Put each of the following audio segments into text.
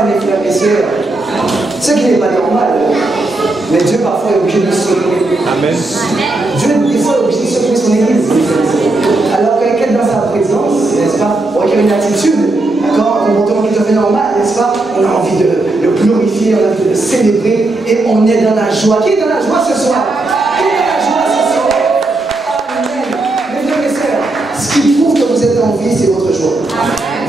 fois, mes frères et sœurs, ce qui n'est pas normal, mais Dieu parfois est obligé de secouer. Amen. Dieu, des fois, est obligé de secouer son église. Alors qu'elle est dans sa présence, n'est-ce pas, on requiert une attitude, d'accord, un comportement qui est tout à fait normal, n'est-ce pas, on a envie de le glorifier, on a envie de le célébrer, et on est dans la joie. Qui est dans la joie ce soir? Qui est dans la joie ce soir? Amen. Mes frères et sœurs, ce qui prouve que vous êtes en vie, c'est votre joie.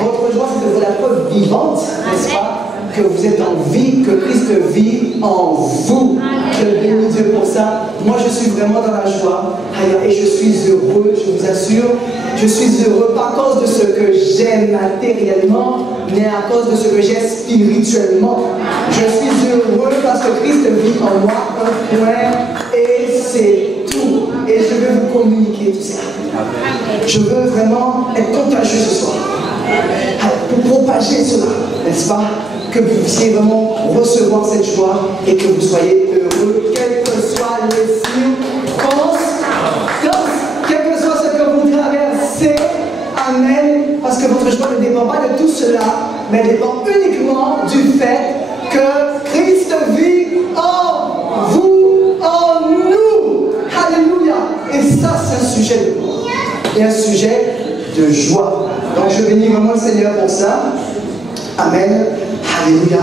Votre joie, c'est de vous la preuve vivante, n'est-ce pas, que vous êtes en vie, que Christ vit en vous. Je bénis Dieu pour ça. Moi, je suis vraiment dans la joie. Et je suis heureux, je vous assure. Je suis heureux pas à cause de ce que j'ai matériellement, mais à cause de ce que j'ai spirituellement. Je suis heureux parce que Christ vit en moi, un point, et c'est tout. Et je veux vous communiquer tout ça. Je veux vraiment être contagieux ce soir. Pour propager cela, n'est-ce pas? Que vous puissiez vraiment recevoir cette joie et que vous soyez heureux, quelles que soient les circonstances, quel que soit ce que vous traversez. Amen. Parce que votre joie ne dépend pas de tout cela, mais dépend uniquement du fait que Christ vit en vous, en nous. Alléluia. Et ça, c'est un sujet de gloire et un sujet de joie. Donc je bénis vraiment le Seigneur pour ça. Amen. Alléluia.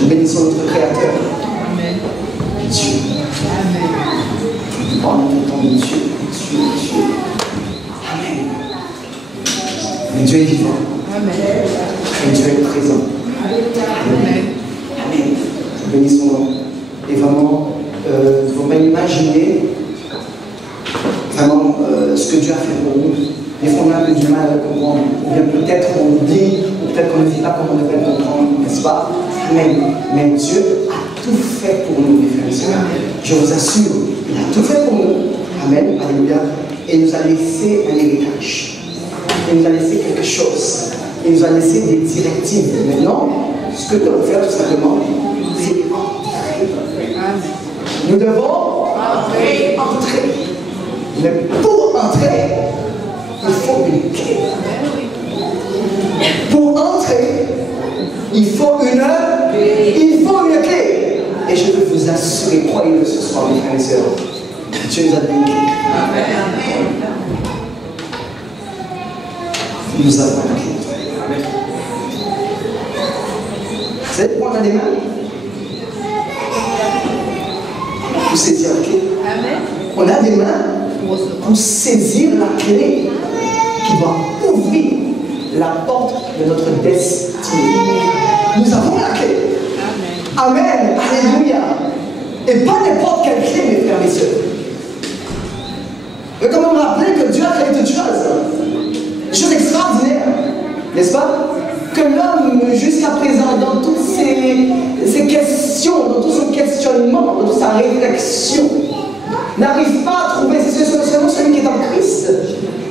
Nous bénissons notre Créateur. Amen. Dieu. Amen. Pendant le temps de Dieu. Dieu. Amen. Mais Dieu est vivant. Amen. Et Dieu est présent. Amen. Amen. Nous bénissons nom. Et vraiment, nous pouvons même imaginer vraiment ce que Dieu a fait pour nous. Des fois, on a un peu du mal à le comprendre. Ou bien peut-être on dit, ou peut-être qu'on ne dit pas comment on devrait le comprendre, n'est-ce pas? Mais Dieu a tout fait pour nous, mes frères et sœurs. Je vous assure, il a tout fait pour nous. Amen. Alléluia. Et il nous a laissé un héritage. Il nous a laissé quelque chose. Il nous a laissé des directives. Maintenant, ce que nous devons faire tout simplement, c'est entrer. Nous devons entrer. Mais pour entrer, il faut une clé. Pour entrer, il faut une clé. Et je veux vous assurer, croyez-le ce soir, mes frères et sœurs, Dieu nous a donné une clé. Nous avons une clé. Vous savez pourquoi on a des mains? Pour saisir la clé. On a des mains pour saisir la clé qui va ouvrir la porte de notre destinée. Nous avons la clé. Amen. Alléluia. Et pas n'importe quelle clé, mes frères et sœurs. Mais quand même rappeler que Dieu a créé toutes choses. Des choses extraordinaires. N'est-ce pas? Que l'homme, jusqu'à présent, dans toutes ses questions, dans tout son questionnement, dans toute sa réflexion, n'arrive pas à trouver, c'est seulement celui qui est en Christ,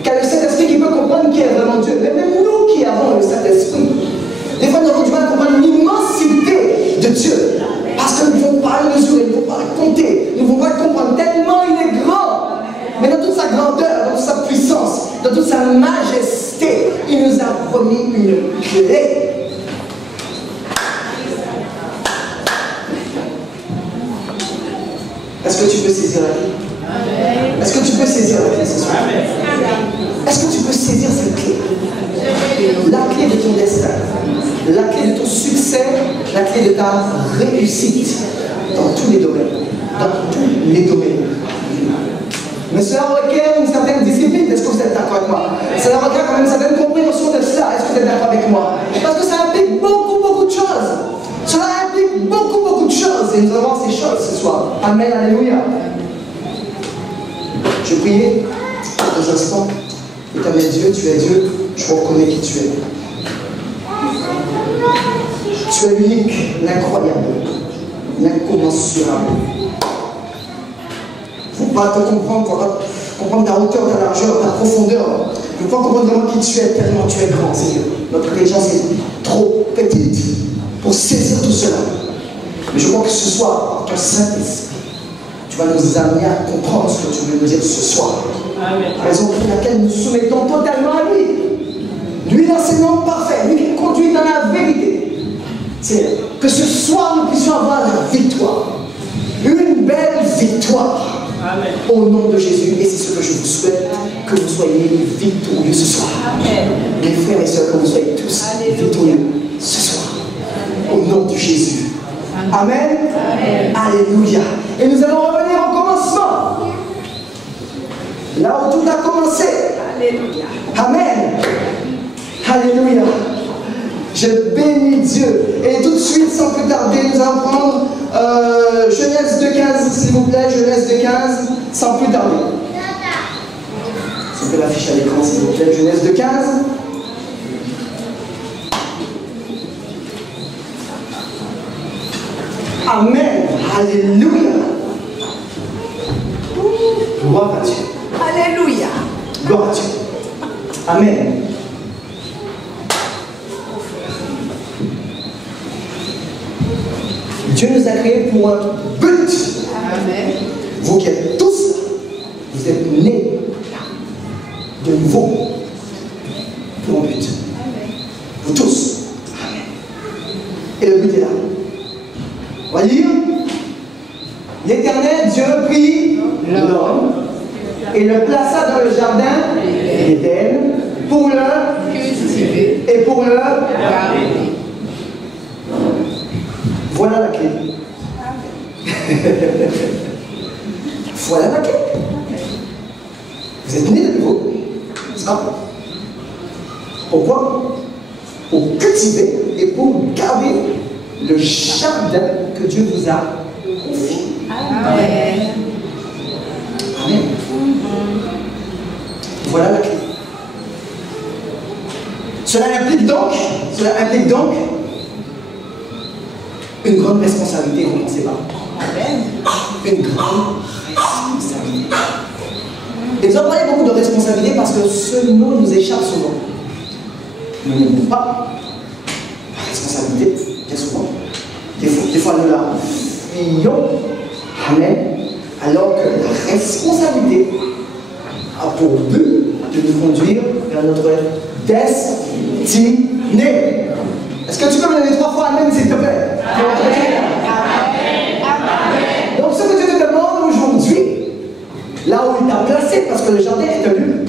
qui a le Saint-Esprit qui peut comprendre qui est vraiment Dieu. Mais même nous qui avons le Saint-Esprit, des fois nous avons du mal à comprendre l'immensité de Dieu. Parce que nous ne pouvons pas le mesurer, nous ne pouvons pas le compter, nous ne pouvons pas le comprendre tellement il est grand. Mais dans toute sa grandeur, dans toute sa puissance, dans toute sa majesté, il nous a promis une clé. Est-ce que tu peux saisir la clé? Est-ce que tu peux saisir la clé ce soir? Est-ce que tu peux saisir cette clé? La clé de ton destin, la clé de ton succès, la clé de ta réussite dans tous les domaines. Dans tous les domaines. Mais cela requiert une certaine discipline. Est-ce que vous êtes d'accord avec moi? Cela requiert quand même une certaine compréhension de cela. Est-ce que vous êtes d'accord avec moi? Parce que ça implique beaucoup de choses. Cela implique beaucoup de choses. Et nous allons voir ces choses ce soir. Amen, alléluia. Je priais quelques instants. Éternel Dieu, tu es Dieu. Je reconnais qui tu es. Tu es l'unique, l'incroyable, l'incommensurable. Il ne faut pas te comprendre ta hauteur, ta largeur, ta profondeur. Il ne faut pas comprendre vraiment qui tu es, tellement tu es grand, Seigneur. Notre intelligence est trop petite pour saisir tout cela. Mais je crois que ce soir, ton Saint-Esprit, tu vas nous amener à comprendre ce que tu veux nous dire ce soir. Amen. Raison pour laquelle nous soumettons totalement à lui. Lui, l'enseignant parfait, lui qui conduit dans la vérité. C'est que ce soir, nous puissions avoir la victoire. Une belle victoire. Amen. Au nom de Jésus. Et c'est ce que je vous souhaite, que vous soyez victorieux ce soir. Amen. Mes frères et sœurs, que vous soyez tous victorieux ce soir. Au nom de Jésus. Amen. Amen. Alléluia. Et nous allons revenir au commencement. Là où tout a commencé. Alléluia. Amen. Alléluia. Je bénis Dieu. Et tout de suite, sans plus tarder, nous allons prendre Genèse 2.15, s'il vous plaît. Genèse 2.15, sans plus tarder. C'est que l'affiche à l'écran, s'il vous plaît. Genèse 2.15. Amen. Alléluia. Gloire à Dieu. Alléluia. Gloire à Dieu. Amen. Dieu nous a créés pour un but. Amen. Vous qui êtes tous là, vous êtes nés de nouveau pour un but. Amen. Vous tous. Amen. Et le but est là. On va lire. L'Éternel Dieu prit l'homme et le plaça dans le jardin d'Éden pour le cultiver et pour le garder. Voilà la clé. Voilà la clé. Vous êtes nés de nouveau. C'est ça. Pourquoi? Pour cultiver et pour garder le jardin que Dieu vous a confié. Amen. Amen. Voilà la clé. Cela implique donc une grande responsabilité, vous ne pensez pas? Amen. Une grande responsabilité. Et nous avons parlé beaucoup de responsabilité parce que ce mot nous échappe souvent. Nous n'aimons pas la responsabilité, bien souvent. Des fois, nous la fuyons. Amen. Alors que la responsabilité a pour but de nous conduire vers notre destinée. Est-ce que tu peux me donner 3 fois Amen, s'il te plaît? Amen. Amen. Donc, ce que Dieu te demande aujourd'hui, là où il t'a placé, parce que le jardin est un lieu.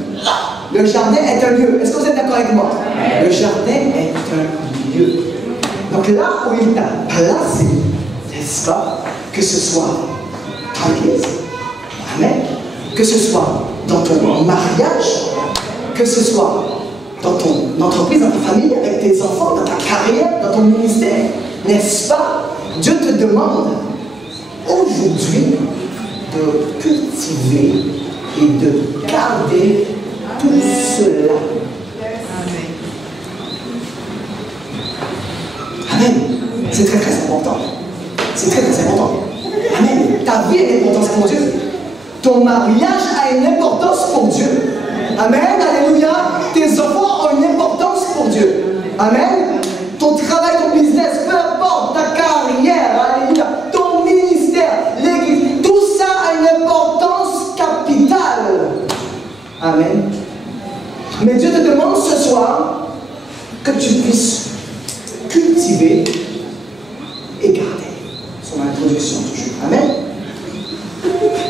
Le jardin est un lieu. Est-ce que vous êtes d'accord avec moi? Amen. Le jardin est un lieu. Donc, là où il t'a placé, n'est-ce pas, que ce soit dans l'église, amen, que ce soit dans ton mariage, que ce soit dans ton entreprise, dans ta famille, avec tes enfants, dans ta carrière, dans ton ministère, n'est-ce pas? Dieu te demande aujourd'hui de cultiver et de garder tout cela. Amen. C'est très très important. C'est très très important. Amen. Ta vie a une importance pour Dieu. Ton mariage a une importance pour Dieu. Amen. Alléluia. Tes enfants ont une importance pour Dieu. Amen. Ton travail, ton business, peu importe, ta carrière, alléluia, ton ministère, l'église, tout ça a une importance capitale. Amen. Mais Dieu te demande ce soir que tu puisses cultiver et garder. Son introduction toujours. Amen.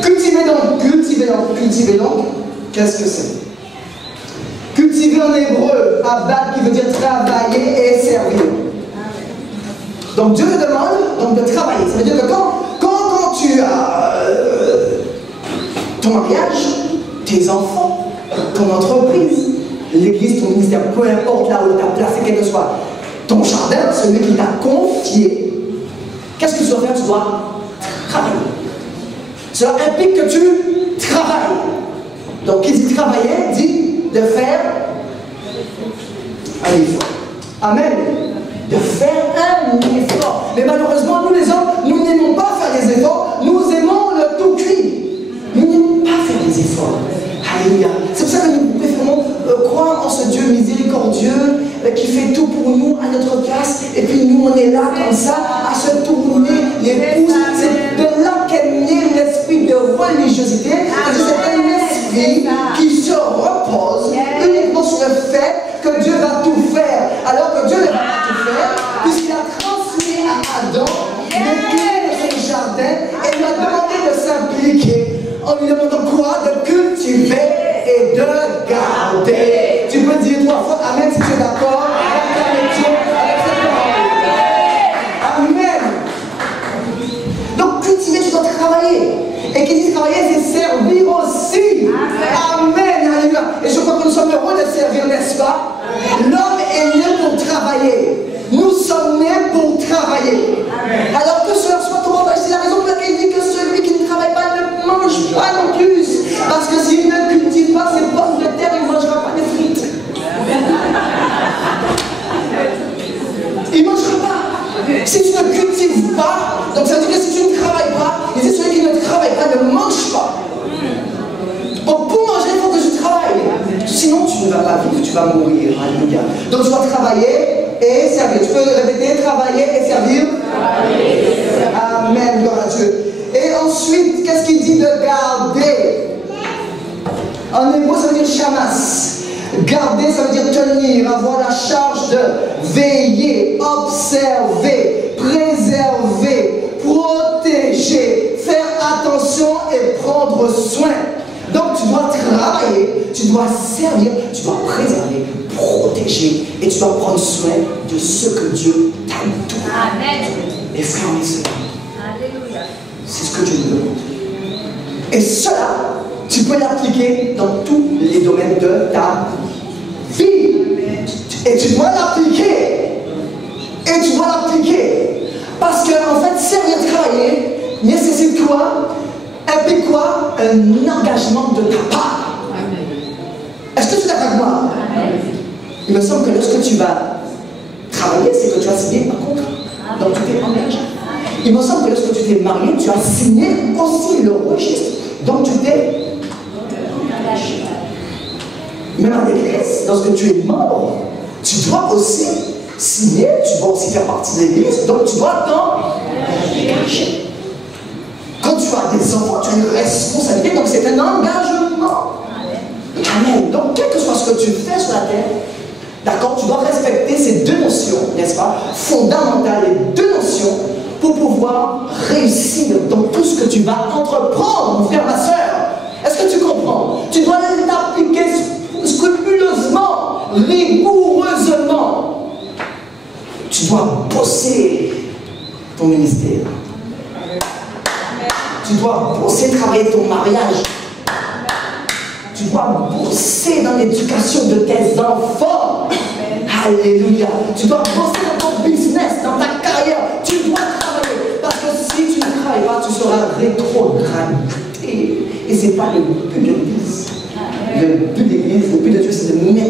Cultiver donc, qu'est-ce que c'est? Cultiver en hébreu, abad, qui veut dire travailler et servir. Donc Dieu te demande de travailler. Ça veut dire que quand tu as ton mariage, tes enfants, ton entreprise, l'église, ton ministère, peu importe là où tu as placé, quel que soit ton jardin, celui qui t'a confié, qu'est-ce que tu dois faire? Tu dois travailler. Cela implique que tu travailles. Donc, qui dit travailler, dit de faire un effort. Amen. De faire un effort. Mais malheureusement, nous les hommes, nous n'aimons pas faire des efforts. Nous aimons le tout cuit. Nous n'aimons pas faire des efforts. Alléluia. C'est pour ça que nous préférons croire en ce Dieu miséricordieux qui fait tout pour nous à notre place. Et puis nous, on est là comme ça, à se tourner les pouces. C'est de là qu'est né l'esprit de religiosité. C'est un esprit qui se repose uniquement sur le fait que Dieu va en lui demandant quoi? De cultiver et de garder. Tu peux dire 3 fois Amen si tu es d'accord avec la lecture, avec cette parole. Amen. Donc cultiver, tu dois travailler. Et qui dit travailler, c'est servir aussi. Amen. Alléluia. Et je crois que nous sommes heureux de servir, n'est-ce pas? L'homme est né pour travailler. Nous sommes nés pour travailler. Alors que cela soit ton avantage, c'est la raison pour laquelle il dit que celui qui ne travaille pas ne mange pas non plus. Parce que s'il ne cultive pas ses pommes de terre, il ne mangera pas des frites. Il ne mangera pas. Si tu ne cultives pas, donc ça veut dire que si tu ne travailles pas, il dit celui qui ne travaille pas ne mange pas. Donc pour manger, il faut que tu travailles. Sinon, tu ne vas pas vivre, tu vas mourir. Alléluia. Donc tu dois travailler et servir. Tu peux répéter, travailler et servir. Amen, gloire à Dieu. Et ensuite, qu'est-ce qu'il dit de garder? En hébreu, ça veut dire shamas. Garder, ça veut dire tenir, avoir la charge de veiller, observer, préserver, protéger, faire attention et prendre soin. Donc tu dois travailler, tu dois servir, tu dois préserver, protéger et tu dois prendre soin de ce que Dieu t'a donné. Amen. Et frères et sœurs, c'est ce que Dieu nous demande. Et cela, tu peux l'appliquer dans tous les domaines de ta vie. Et tu dois l'appliquer. Et tu dois l'appliquer. Parce qu'en fait, servir, travailler nécessite quoi? Implique quoi? Un engagement de ta part. Est-ce que tu es d'accord avec moi? Il me semble que lorsque tu vas travailler, c'est que tu as signé un contrat. Donc tu t'es engagé. Il me semble que lorsque tu t'es marié, tu as signé aussi le registre. Donc tu t'es engagé. Même à l'église, lorsque tu es membre, tu dois aussi signer, tu dois aussi faire partie de l'église. Donc tu dois t'engager. Quand tu as des enfants, tu as une responsabilité, donc c'est un engagement. Amen. Donc, quel que soit ce que tu fais sur la terre, d'accord, tu dois respecter ces 2 notions, n'est-ce pas, fondamentales, les 2 notions, pour pouvoir réussir dans tout ce que tu vas entreprendre, mon frère, ma soeur. Est-ce que tu comprends? Tu dois l'appliquer scrupuleusement, rigoureusement. Tu dois bosser ton ministère. Tu dois bosser, travailler ton mariage. Tu dois bosser dans l'éducation de tes enfants. Alléluia. Tu dois bosser dans ton business, dans ta carrière. Tu dois travailler. Parce que si tu ne travailles pas, tu seras rétrogradé. Et ce n'est pas le but de l'Église. Le but de l'Église, le but de Dieu, c'est de maintenir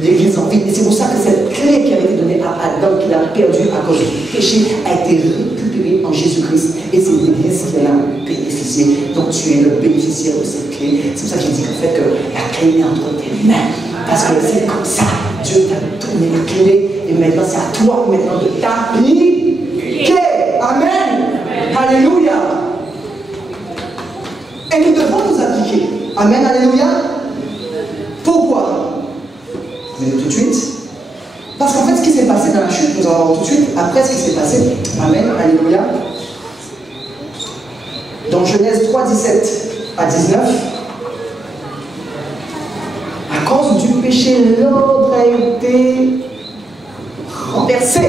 l'Église en vie. Et c'est pour ça que cette clé qui avait été donnée à Adam, qu'il a perdue à cause du péché, a été récupérée en Jésus-Christ. Et c'est l'Église qui en a bénéficié. Donc tu es le bénéficiaire de cette clé. C'est pour ça que j'ai dit qu'en fait que la clé est entre tes mains. Parce que c'est comme ça. Dieu t'a donné la clé. Et maintenant c'est à toi maintenant de t'appliquer. Amen. Alléluia. Et nous devons nous appliquer. Amen. Alléluia. Pourquoi? Mais tout de suite. Parce qu'en fait, ce qui s'est passé dans la chute, nous allons voir tout de suite, après ce qui s'est passé, Amen, Alléluia. Dans Genèse 3, 17 à 19, à cause du péché, l'ordre a été renversé,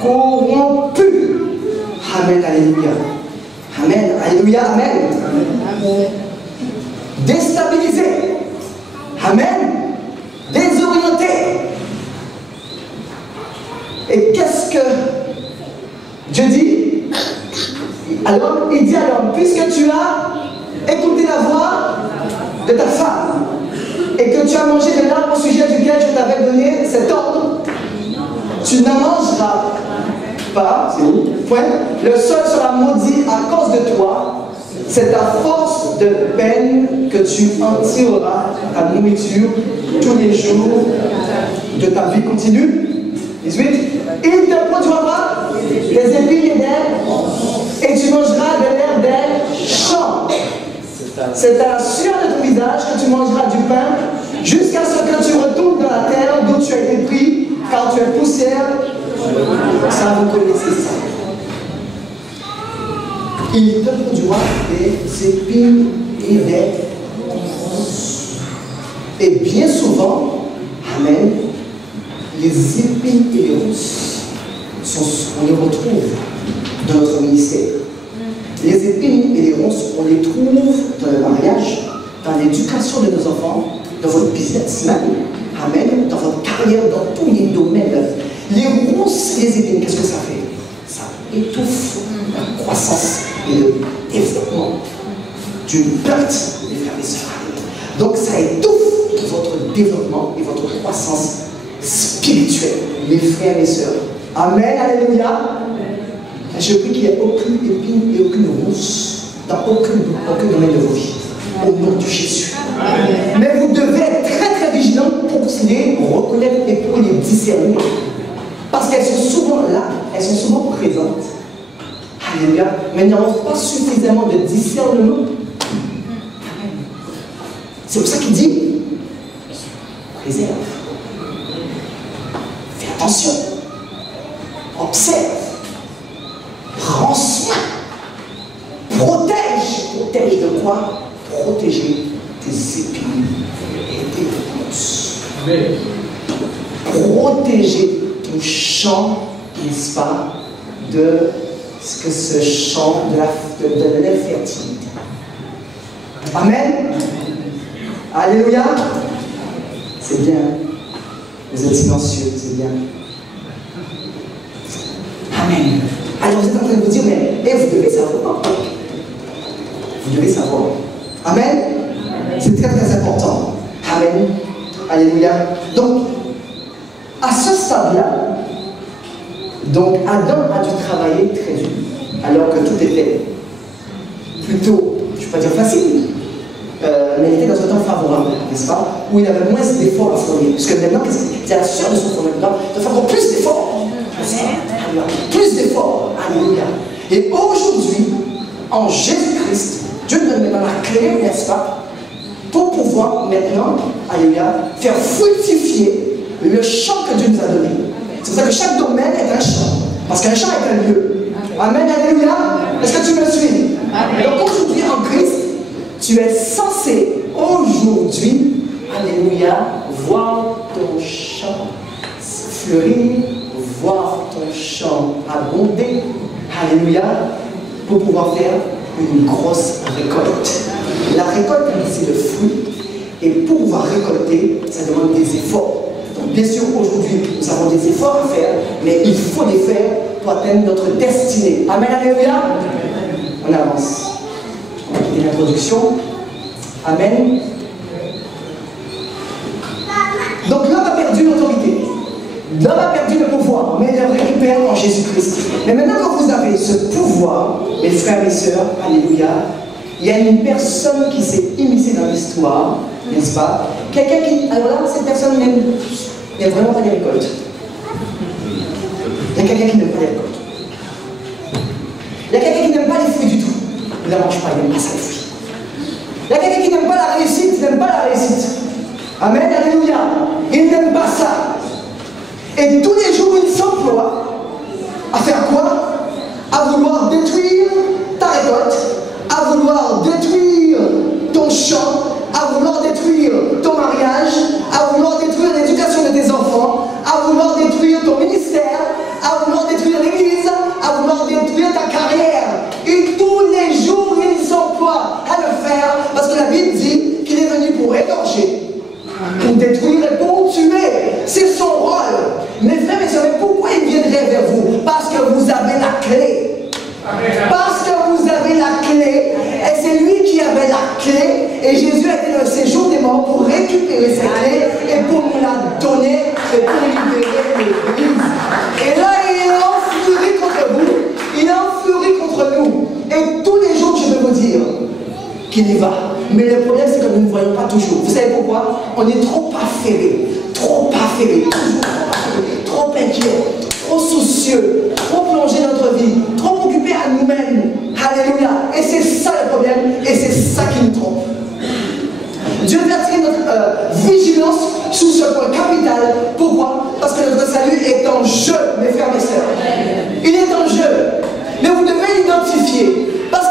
corrompu. Amen, Alléluia. Amen, Alléluia, Amen. Amen. Déstabilisé. Amen. Désorienté. Et qu'est-ce que Dieu dit? Alors, il dit à l'homme, puisque tu as écouté la voix de ta femme et que tu as mangé de l'arbre au sujet duquel je t'avais donné cet ordre, tu n'en mangeras pas, c'est où? Point. Le sol sera maudit à cause de toi. C'est à force de peine que tu en tireras ta nourriture tous les jours de ta vie. Continue. 18. Il te produira des épis et d'herbe, et tu mangeras de l'herbe des champs. C'est à la sueur de ton visage que tu mangeras du pain, jusqu'à ce que tu retournes dans la terre d'où tu as été pris, car tu es poussière. Ça, vous connaissez ça. Il te produira des épines et des ronces. Et bien souvent, amen, les épines et les ronces, on les retrouve dans notre ministère. Les épines et les ronces, on les trouve dans le mariage, dans l'éducation de nos enfants, dans votre business même, amen, dans votre carrière, dans tous les domaines. Les ronces et les épines, qu'est-ce que ça fait? Ça étouffe la croissance et le développement d'une plante, les frères et sœurs. Donc ça étouffe votre développement et votre croissance spirituelle, mes frères et sœurs. Amen, alléluia. Je prie qu'il n'y ait aucune épine et aucune ronce dans aucun domaine de vos vies. Au nom de Jésus. Amen. Mais vous devez être très très vigilants pour les reconnaître et pour les discerner. Parce qu'elles sont souvent là, elles sont souvent présentes. Alléluia. Mais n'avons pas suffisamment de discernement. C'est pour ça qu'il dit préserve. Fais attention. Observe. Prends soin. Protège. Protège de quoi? Protéger tes épines et tes ronces. Protéger ton champ, n'est-ce pas, de ce champ de l'infertilité. Amen. Alléluia. C'est bien. Vous êtes silencieux, c'est bien. Amen. Alors vous êtes en train de vous dire, mais vous devez savoir. Vous devez savoir. Amen. C'est très très important. Amen. Alléluia. Donc, à ce stade-là, donc Adam a dû travailler très dur, alors que tout était plutôt, je ne vais pas dire facile, mais il était dans un temps favorable, n'est-ce pas? Où il avait moins d'efforts à fournir. Parce que maintenant, c'est la sœur de son frère maintenant, il doit faire encore plus d'efforts. Plus d'efforts. Alléluia. Et aujourd'hui, en Jésus-Christ, Dieu nous donne maintenant la clé, n'est-ce pas, pour pouvoir maintenant, alléluia, faire fructifier le champ que Dieu nous a donné. C'est pour ça que chaque domaine est un champ. Parce qu'un champ est un lieu. Amen, alléluia. Est-ce que tu me suis? Donc aujourd'hui en Christ, tu es censé aujourd'hui, alléluia, voir ton champ fleurir, voir ton champ abonder, alléluia, pour pouvoir faire une grosse récolte. La récolte, c'est le fruit. Et pour pouvoir récolter, ça demande des efforts. Donc, bien sûr, aujourd'hui, nous avons des efforts à faire, mais il faut les faire pour atteindre notre destinée. Amen, alléluia. On avance. On va quitter l'introduction. Amen. Donc l'homme a perdu l'autorité. L'homme a perdu le pouvoir, mais il le récupère en Jésus-Christ. Mais maintenant que vous avez ce pouvoir, mes frères et sœurs, alléluia, il y a une personne qui s'est immiscée dans l'histoire, n'est-ce pas? Quelqu'un qui... Alors là, cette personne n'aime vraiment pas les récoltes. Il y a quelqu'un qui n'aime pas les récoltes. Il y a quelqu'un qui n'aime pas les fruits du tout. Il ne la mange pas, il n'aime pas ça, les fruits. Il y a quelqu'un qui n'aime pas la réussite, il n'aime pas la réussite. Amen, alléluia. Il n'aime pas ça. Et tous les jours, il s'emploie à faire quoi? À vouloir détruire ta récolte, à vouloir détruire ton champ, à vouloir détruire ton mariage, à vouloir détruire l'éducation de tes enfants, à vouloir détruire ton ministère, à vouloir détruire l'église, à vouloir détruire ta carrière. Et tous les jours, il s'emploie à le faire parce que la Bible dit qu'il est venu pour égorger, pour détruire et pour tuer. C'est son rôle. Mes frères et sœurs, pourquoi il viendrait vers vous? Parce que vous avez la clé. Parce que vous avez la clé. Et c'est lui qui avait la clé. Et Jésus a été dans le séjour des morts pour récupérer cette clé et pour nous la donner et pour libérer l'Église. Et là, il est en furie contre vous. Il est en furie contre nous. Et tous les jours, je peux vous dire qu'il y va. Mais le problème, c'est que nous ne voyons pas toujours. Vous savez pourquoi? On est trop affairés, toujours trop inquiets, trop soucieux, trop plongés dans notre vie, trop occupés à nous-mêmes. Alléluia. Et c'est ça le problème, et c'est ça qui nous trompe. Dieu veut attirer notre vigilance sur ce point capital. Pourquoi? Parce que notre salut est en jeu, mes frères et sœurs. Il est en jeu. Mais vous devez l'identifier. Parce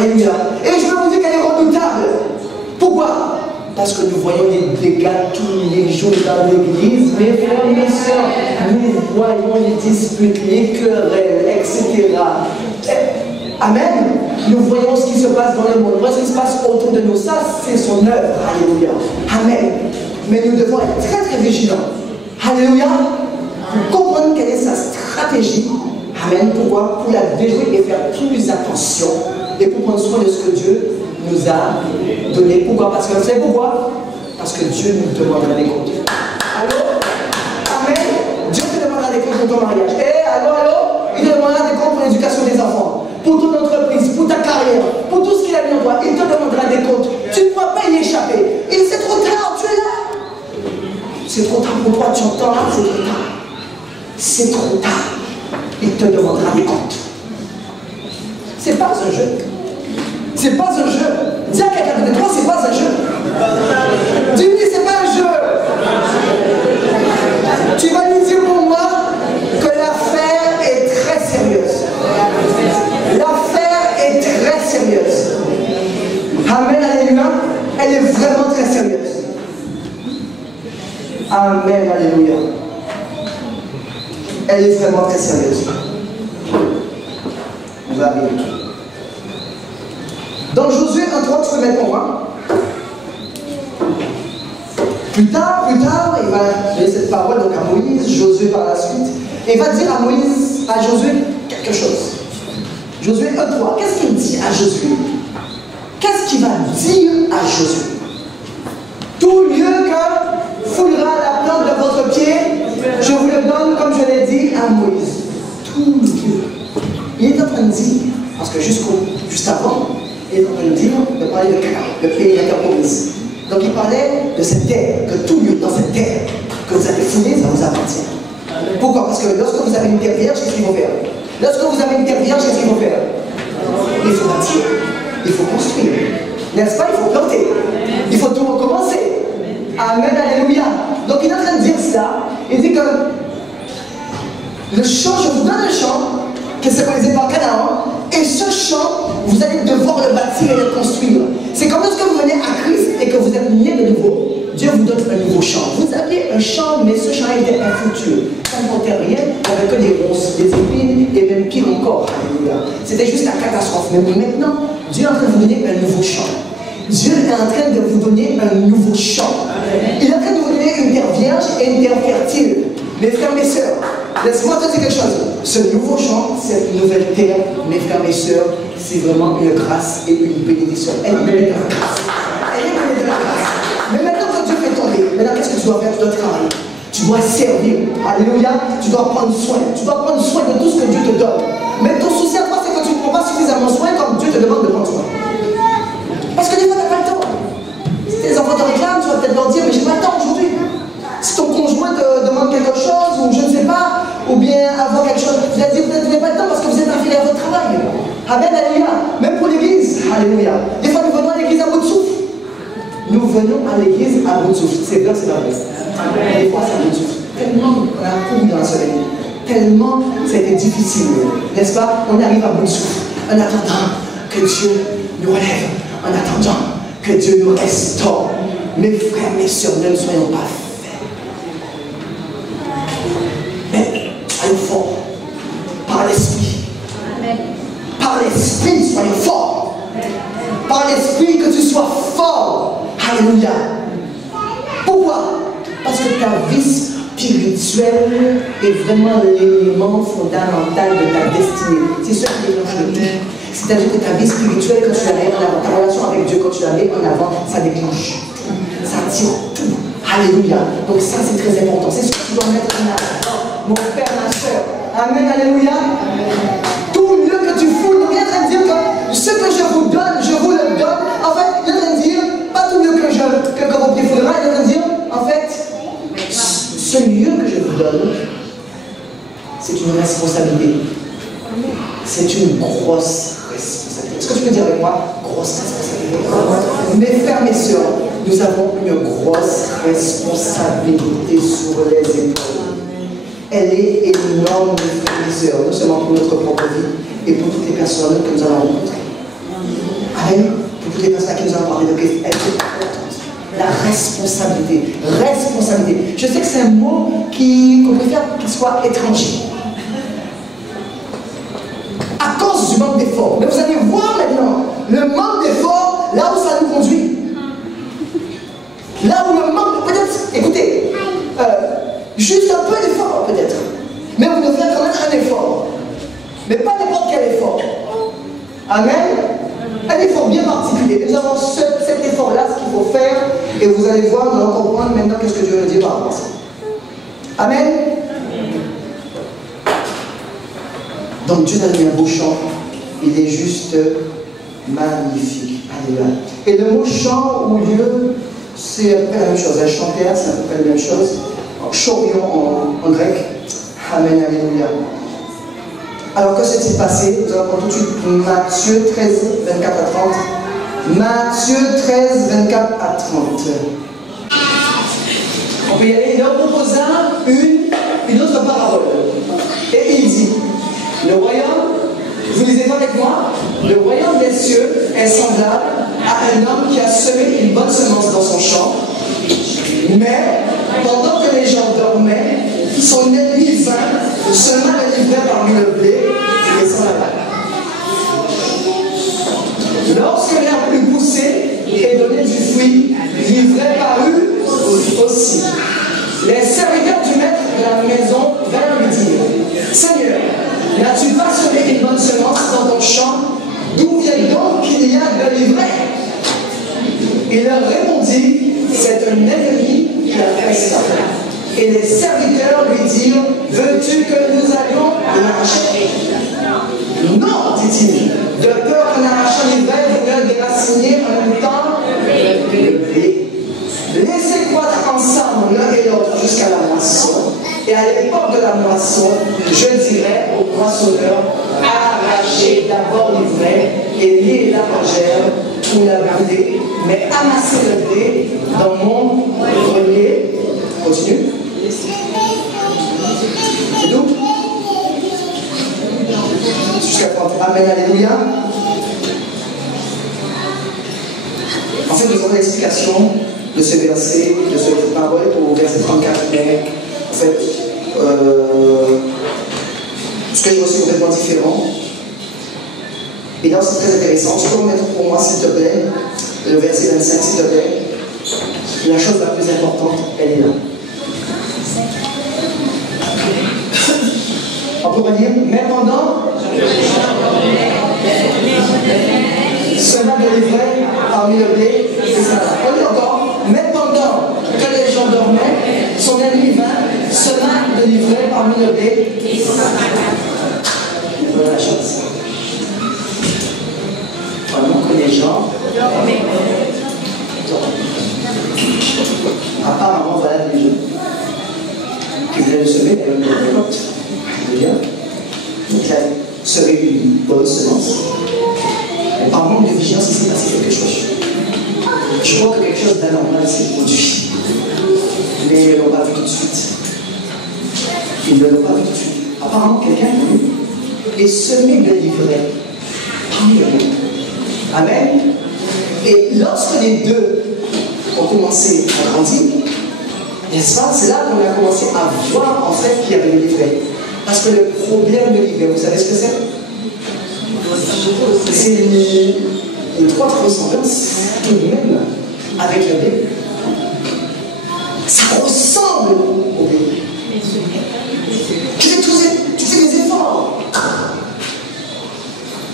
Alléluia. Et je veux vous dire qu'elle est redoutable. Pourquoi? Parce que nous voyons les dégâts tous les jours dans l'église, mes frères et mes sœurs. Nous voyons les disputes, les querelles, etc. Amen. Nous voyons ce qui se passe dans le monde. Voyons ce qui se passe autour de nous. Ça, c'est son œuvre. Alléluia. Amen. Mais nous devons être très très vigilants. Alléluia. Pour comprendre quelle est sa stratégie. Amen. Pourquoi? Pour la déjouer et faire plus attention. Et pour prendre soin de ce que Dieu nous a donné. Pourquoi? Parce que vous savez pourquoi? Parce que Dieu nous demandera des comptes. Allô? Amen. Dieu te demandera des comptes pour ton mariage. Allô? Il te demandera des comptes pour l'éducation des enfants, pour ton entreprise, pour ta carrière, pour tout ce qu'il a mis en toi. Il te demandera des comptes. Tu ne pourras pas y échapper. Et c'est trop tard, tu es là. C'est trop tard pour toi, tu entends là, c'est trop tard. C'est trop tard. Il te demandera des comptes. C'est pas un jeu. C'est pas un jeu. Dis à quelqu'un de toi, c'est pas un jeu. Dis-lui, c'est pas un jeu. Tu vas lui dire pour moi que l'affaire est très sérieuse. L'affaire est très sérieuse. Amen, alléluia. Elle est vraiment très sérieuse. Amen, alléluia. Elle est vraiment très sérieuse. On va arriver. Dans Josué 1:3, tu peux mettre pour moi. Plus tard, il va donner cette parole donc à Moïse, Josué par la suite, et il va dire à Josué quelque chose. Josué 1:3, qu'est-ce qu'il dit à Josué? Qu'est-ce qu'il va dire à Josué? Tout lieu que foulera la plante de votre pied, je vous le donne comme je l'ai dit à Moïse. Tout lieu. Il est en train de dire, parce que juste avant, il est en train de parler de Canaan, le pays de la promise. Donc il parlait de cette terre, que tout lieu dans cette terre que vous avez fouillé, ça vous appartient. Pourquoi? Parce que lorsque vous avez une terre vierge, qu'est-ce qu'il faut faire? Lorsque vous avez une terre vierge, qu'est-ce qu'il faut faire? Il faut bâtir, il faut construire. N'est-ce pas? Il faut planter. Il faut tout recommencer. Amen, alléluia. Donc il est en train de dire ça. Il dit que le champ, je vous donne un champ qui est symbolisé par Canaan, et ce champ, vous allez devoir le bâtir et le construire. C'est comme lorsque vous venez à Christ et que vous êtes né de nouveau, Dieu vous donne un nouveau champ. Vous aviez un champ, mais ce champ était infructueux. Ça ne portait rien, il n'y avait que des ronces, des épines, et même pire encore. C'était juste la catastrophe. Mais maintenant, Dieu est en train de vous donner un nouveau champ. Dieu est en train de vous donner un nouveau champ. Il est en train de vous donner une terre vierge et une terre fertile. Mes frères, mes sœurs, laisse-moi te dire quelque chose. Ce nouveau champ, cette nouvelle terre, mes frères, mes sœurs, c'est vraiment une grâce et une bénédiction. Elle est bénie de la grâce. Elle est bénie de la grâce. Mais maintenant que Dieu fait tomber, maintenant qu'est-ce que tu dois faire? Tu dois travailler. Tu dois servir. Alléluia. Tu dois prendre soin. Tu dois prendre soin de tout ce que Dieu te donne. Mais ton souci à toi, c'est que tu ne prends pas suffisamment soin comme Dieu te demande de prendre soin. Parce que des fois, tu n'as pas le temps. Si tes enfants te réclament, tu vas peut-être leur dire, mais j'ai pas le temps aujourd'hui. Si ton conjoint te demande quelque chose, ou je ne sais pas, ou bien avoir quelque chose, vous allez dire, vous n'avez pas le temps parce que vous êtes affilié à votre travail. Amen, alléluia. Même pour l'église, alléluia. Des fois, nous venons à l'église à bout de souffle. Nous venons à l'église à bout de souffle. C'est vrai, c'est la vraie. Des fois, c'est à bout de souffle. Tellement on a couru dans la semaine. Tellement ça a été difficile. N'est-ce pas? On arrive à bout de souffle. En attendant que Dieu nous relève. En attendant que Dieu nous restaure. Mes frères, mes soeurs, ne soyons pas faibles. Mais soyons forts. Par l'esprit. Par l'esprit, soyons forts. Par l'esprit, que tu sois fort. Alléluia. Pourquoi? Parce que ta vie spirituelle est vraiment l'élément fondamental de ta destinée. C'est ce qui déclenche le tout. C'est-à-dire que ta vie spirituelle, quand tu la mets en avant, ta relation avec Dieu, quand tu la mets en avant, ça déclenche tout. Ça tire tout. Alléluia. Donc ça, c'est très important. C'est ce que tu dois mettre en avant. Mon frère, ma soeur. Amen, alléluia. Tout lieu que tu fouilles, il est en train de dire que ce que je vous donne, je vous le donne. En fait, il est en train de dire, pas tout lieu que vos pieds foulera, il est en train de dire, en fait, ce lieu que je vous donne, c'est une responsabilité. C'est une grosse responsabilité. Est-ce que tu peux dire avec moi, grosse responsabilité? Mes frères, mes soeurs, nous avons une grosse responsabilité sur les épaules. Elle est énorme, mes frères, mes soeurs, non seulement pour notre propre vie, et pour toutes les personnes que nous allons rencontrer. Amen. Pour toutes les personnes à qui nous avons parlé de Christ, elle est importante. La responsabilité. Responsabilité. Je sais que c'est un mot qu'on préfère qu'il soit étranger. À cause du manque d'effort. Mais vous allez voir maintenant le manque d'effort, là où ça nous conduit. Là où le manque, peut-être, écoutez, juste un peu d'effort peut-être. Mais vous devez faire quand même un effort. Mais pas n'importe quel effort. Amen. Un effort bien particulier. Nous avons cet effort-là, ce qu'il faut faire. Et vous allez voir, nous allons comprendre maintenant qu'est-ce que Dieu veut dire par rapport à ça. Amen. Donc Dieu a mis un beau chant. Il est juste magnifique. Alléluia. Et le mot chant ou Dieu, c'est à peu près la même chose. Un chanteur, c'est à peu près la même chose. Chorion en grec. Amen, alléluia. Alors que s'est-il passé? Nous allons prendre tout de suite Matthieu 13, 24 à 30. Matthieu 13, 24 à 30. On peut y aller. Il leur proposa une autre parabole. Et il dit, le royaume, vous lisez pas avec moi, le royaume des cieux est semblable à un homme qui a semé une bonne semence dans son champ. Mais, pendant que les gens dormaient, son ennemi vint, sema le livret parmi le blé et sans la balle. Lorsque l'herbe eut poussé et donné du fruit, l'ivraie parut aussi. Les serviteurs du maître de la maison vinrent lui dire, Seigneur, n'as-tu pas semé une bonne semence dans ton champ? D'où vient donc qu'il y a de l'ivraie? Il leur répondit, c'est un ennemi qui a fait ça. Et les serviteurs lui dirent, veux-tu que nous allions l'arracher? Non, dit-il, de peur qu'en arrachant l'ivraie, vous ne déraciniez en même temps le blé. Laissez croître ensemble l'un et l'autre jusqu'à la moisson. Et à l'époque de la moisson, je dirais aux moissonneurs, arrachez d'abord l'ivraie et liez la bergère ou la brûler, mais amassez le blé dans mon grenier. Continue. C'est tout? Jusqu'à quand? Amen, alléluia. En fait, nous avons l'explication de ce verset, de cette parole au verset 34, mais en fait, ce que j'ai reçu complètement différent. Et là, c'est très intéressant. Tu peux remettre pour moi, s'il te plaît, le verset 25, s'il te plaît. La chose la plus importante, elle est là. On peut dire, mais pendant sema de l'ivraie parmi le blé, et ça. On dit encore, mais pendant que les gens dormaient, son ennemi vint, sema de l'ivraie parmi le blé, et ça. Voilà la chose. Pendant que les gens dormaient. Apparemment, voilà les gens qui voulaient le semer, et on les récolte. Bien. Donc il a semé une bonne semence. Mais par manque de vigilance, il s'est passé quelque chose. Je crois que quelque chose d'anormal s'est produit. Mais ils ne l'ont pas vu tout de suite. Ils ne l'ont pas vu tout de suite. Apparemment, quelqu'un est venu et semé de l'ivraie parmi le monde. Amen. Et lorsque les deux ont commencé à grandir, n'est-ce pas? C'est là qu'on a commencé à voir en fait qu'il y avait de l'ivraie. Parce que le problème de l'ivraie, vous savez ce que c'est? C'est une forte ressemblance tout de même avec le blé. Ça ressemble au blé. Tu fais des efforts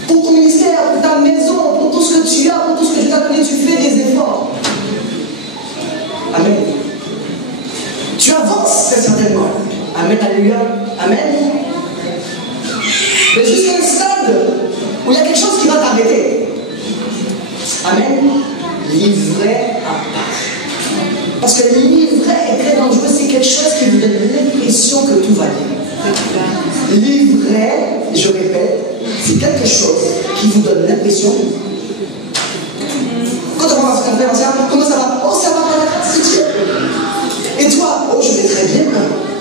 pour ton ministère, pour ta maison, pour tout ce que tu as, pour tout ce que Dieu t'a donné, tu fais des efforts. Amen. Tu avances très certainement. Amen, alléluia. Amen. Mais jusqu'à un stade où il y a quelque chose qui va t'arrêter. Amen. L'ivraie apparaît. Parce que l'ivraie est très dangereux, c'est quelque chose qui vous donne l'impression que tout va bien. L'ivraie, je répète, c'est quelque chose qui vous donne l'impression. Quand on va voir un frère ancien, comment ça va? Oh, ça va, c'est Dieu. Et toi, oh, je vais très bien.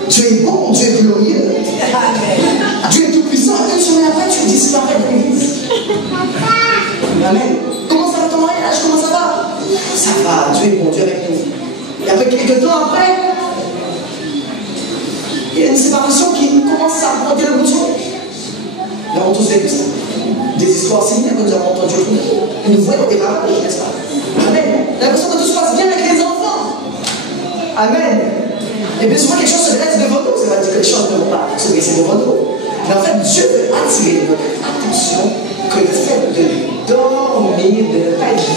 Dieu est bon, Dieu est glorieux. Dieu est tout puissant. Une semaine après, tu disparais de l'église. Amen. Comment Dieu est bon, Dieu est avec nous. Et après, quelques temps après, il y a une séparation qui commence à monter le bouton. Nous avons tous vécu ça. Des histoires similaires que nous avons entendues. Et nous voyons des mariages, n'est-ce pas? Amen. On a l'impression que tout se passe bien avec les enfants. Amen. Et bien souvent, quelque chose se dresse devant nous. Ça va dire que les choses ne vont pas se dresser devant nous. Mais en fait, Dieu veut attirer notre attention que le fait de dormir, de ne pas être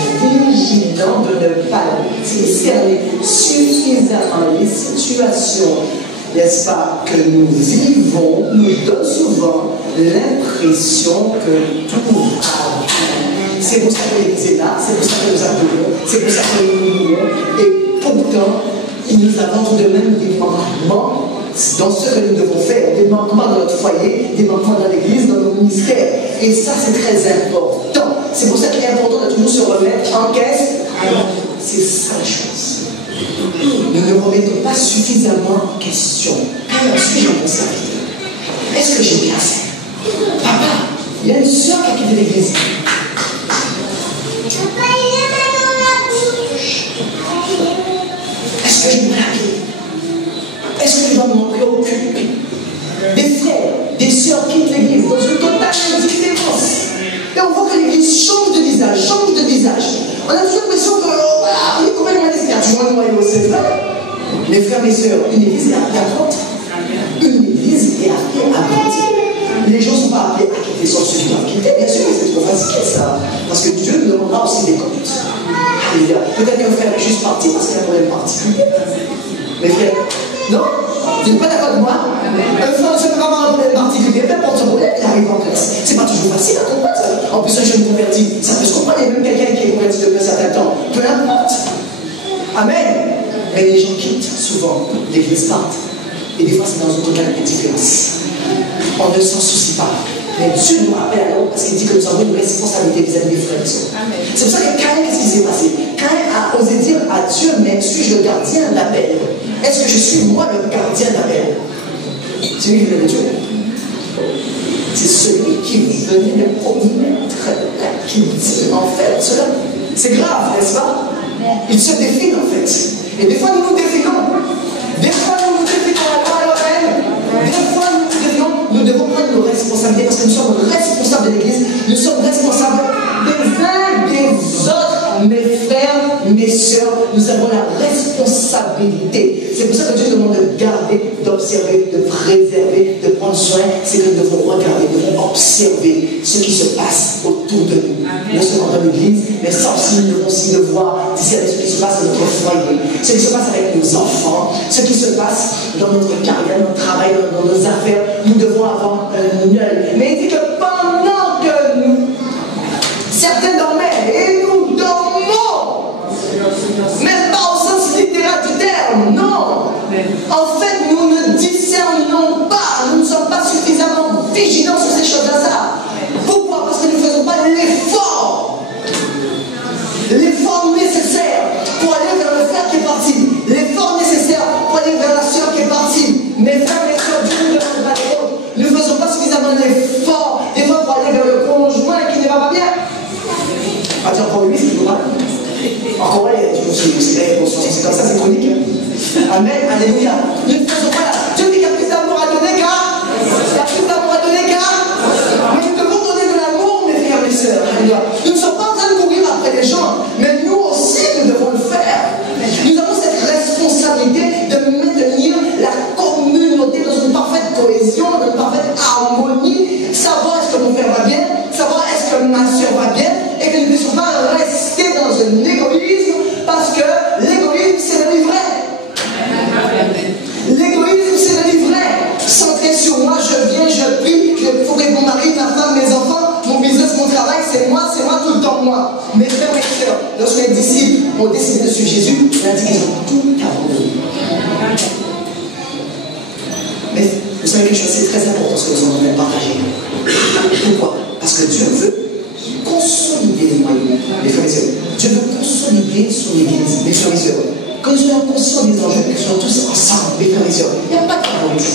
vigilant, de ne pas discerner suffisamment les situations, n'est-ce pas, que nous vivons, nous donne souvent l'impression que tout va bien. C'est pour ça que l'Église est là, c'est pour ça que nous appelons, c'est pour ça que nous louons, et pourtant, nous avons tout de même des manquements dans ce que nous devons faire, des manquements dans notre foyer, des manquements dans l'Église, dans nos ministères. Et ça, c'est très important. C'est pour ça qu'il est important de toujours se remettre en caisse. C'est ça la chose. Nous ne remettons pas suffisamment en question. Suis-je en responsabilité? Est-ce que j'ai bien fait? Papa, il y a une soeur qui a quitté l'Église. Est-ce que je me marie? Est-ce que je dois m'en préoccuper? Des frères, des sœurs quittent l'Église dans une totale indifférence. Et on voit que l'Église change de visage, change de visage. On a toujours l'impression que, oh, voilà, on est complètement dispersion, noyau, c'est vrai. Mes frères, mes sœurs, une Église est appelée à grandir. Une Église est appelée à grandir. Les gens ne sont pas appelés à quitter sans ceux qui doivent quitter, bien sûr, c'est trop facile ça. Parce que Dieu nous demandera aussi des comptes. Alléluia. Peut-être qu'un frère est juste parti parce qu'il y a un problème particulier. Mes frères, non? Vous n'êtes pas d'accord avec moi? Un frère ne se peut pas avoir un problème particulier, peu importe son problème, il arrive en classe. C'est pas toujours facile à comprendre. En plus, un jeune converti, ça peut se comprendre, et même quelqu'un qui est converti depuis un certain temps. Peu importe. Amen. Mais les gens quittent souvent l'Église partent. Et des fois, c'est dans une totale indifférence. On ne s'en soucie pas. Mais Dieu nous rappelle alors parce qu'il dit que nous avons une responsabilité vis-à-vis des frères et sœurs. C'est pour ça que Caïn, qu'est-ce qui s'est passé? Caïn a osé dire à Dieu, mais suis-je le gardien d'Abel? Est-ce que je suis moi le gardien d'Abel? C'est lui qui venait de Dieu. C'est celui qui venait le promettre, qui dit en fait cela. C'est grave, n'est-ce pas? Il se défile en fait. Et des fois nous nous défilons. Des fois nous nous défilons à la reine. Des fois nous nous défilons. Nous devons prendre nos responsabilités parce que nous sommes responsables de l'Église. Nous sommes responsables des uns des autres. Mes frères, mes sœurs, nous avons la responsabilité. C'est pour ça que Dieu demande de garder, d'observer, de préserver, de prendre soin. C'est que nous devons regarder, nous devons observer ce qui se passe autour de nous. Non seulement dans l'Église, mais ça aussi, nous devons aussi le voir, discerner ce qui se passe dans notre foyer, ce qui se passe avec nos enfants, ce qui se passe dans notre carrière, notre travail, dans nos affaires. Nous devons avoir un œil. Mais il dit que pendant que nous, certains dormaient et nous dormons, mais pas au sens littéral du terme, non. En fait, nous ne discernons pas, nous ne sommes pas suffisamment vigilants sur ces choses-là. Pourquoi? Parce que nous ne faisons pas l'effort nécessaire pour aller vers le frère qui est parti, l'effort nécessaire pour aller vers la soeur qui est partie. Mes frères, mes soeurs, Dieu nous demande pas les autres. Nous ne faisons pas suffisamment l'effort, des fois pour aller vers le conjoint qui ne va pas bien. Pas dire pour lui, c'est tout mal. Encore là, c'est comme ça, c'est chronique. Amen, alléluia. Nous ne faisons pas là. Dieu dit qu'il y a plus d'amour à donner qu'à. Il y a plus d'amour à donner qu'à. Mais nous devons donner de l'amour, mes frères et mes sœurs. Alléluia. Nous ne sommes pas en train de courir après les gens, mais nous aussi, nous devons le faire. Nous avons cette responsabilité de maintenir la communauté dans une parfaite cohésion, dans une parfaite harmonie, savoir est-ce que mon frère va bien, savoir est-ce que ma soeur va bien, et que nous ne puissions pas rester dans un égoïsme, parce que l'égoïsme, c'est le livret. L'égoïsme, c'est le livret. Centré sur moi, je viens, je prie, il faut que mon mari, ma femme, mes enfants, mon business, mon travail, c'est moi tout le temps moi. Mes frères, mes sœurs, lorsque les disciples ont décidé de suivre Jésus, il a dit qu'ils ont tout abandonné. Mais vous savez quelque chose, c'est très important ce que nous sommes en train de partager. Pourquoi? Parce que Dieu veut consolider les moyens, mes frères et sœurs. Dieu veut consolider son Église, mes frères et sœurs. Que nous soyons conscients des enjeux, que nous soyons tous ensemble, mes frères et sœurs. Il n'y a pas de problème.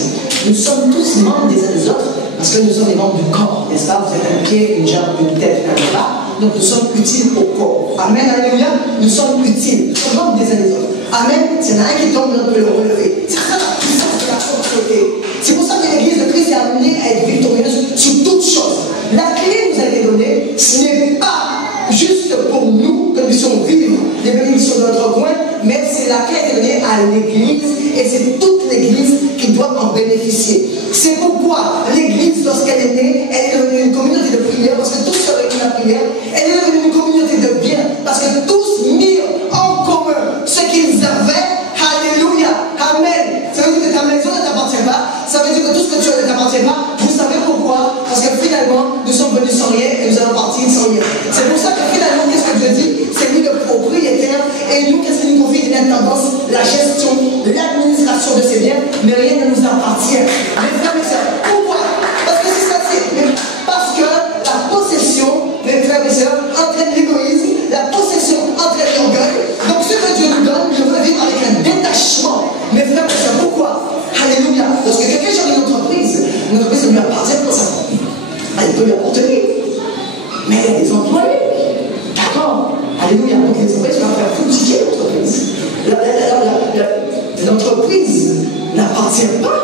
Nous sommes tous membres des uns des autres, parce que nous sommes des membres du corps, n'est-ce pas? Vous êtes un pied, une jambe, une tête, un bras. Donc nous sommes utiles au corps. Amen, alléluia. Nous sommes utiles. Nous sommes membres des uns des autres. Amen. S'il y en a un qui tombe, l'autre peut le relever. C'est ça la puissance de la communauté. C'est pour ça que l'Église de Christ est amenée à être victorieuse sur toutes choses. La clé nous a été donnée, ce n'est pas juste pour nous que nous puissions vivre les bénédictions de notre coin, mais c'est la clé qui est donnée à l'Église et c'est toute l'Église qui doit en bénéficier. C'est pourquoi l'Église, lorsqu'elle est née, elle est devenue une communauté de prière, parce que tous se réunissent à la prière, elle est devenue une communauté de bien, parce que tous mirent en commun ce qu'ils avaient. Alléluia, amen. Ça veut dire que ta maison ne t'appartient pas, ça veut dire que tout ce que tu as ne t'appartient pas. Vous savez pourquoi? Parce que finalement, nous sommes venus sans rien et nous allons partir sans rien. C'est pour ça que finalement, qu'est-ce que Dieu dit? C'est lui le propriétaire et nous, qu'est-ce qu'il nous confie? L'intendance, la gestion, l'administration de ces biens, mais rien ne nous appartient. Mes frères et sœurs, pourquoi? Parce que c'est ça, parce que la possession, mes frères et sœurs, entraîne l'égoïsme, la possession entraîne l'orgueil. Donc ce que Dieu nous donne, je veux vivre avec un détachement. Mes frères et sœurs, pourquoi? Alléluia. Lorsque quelqu'un gère une entreprise ne lui appartient pas ça. Elle peut lui appartenir. Mais il y a des employés. D'accord? Alléluia. Donc les employés vont faire fructifier l'entreprise. L'entreprise n'appartient pas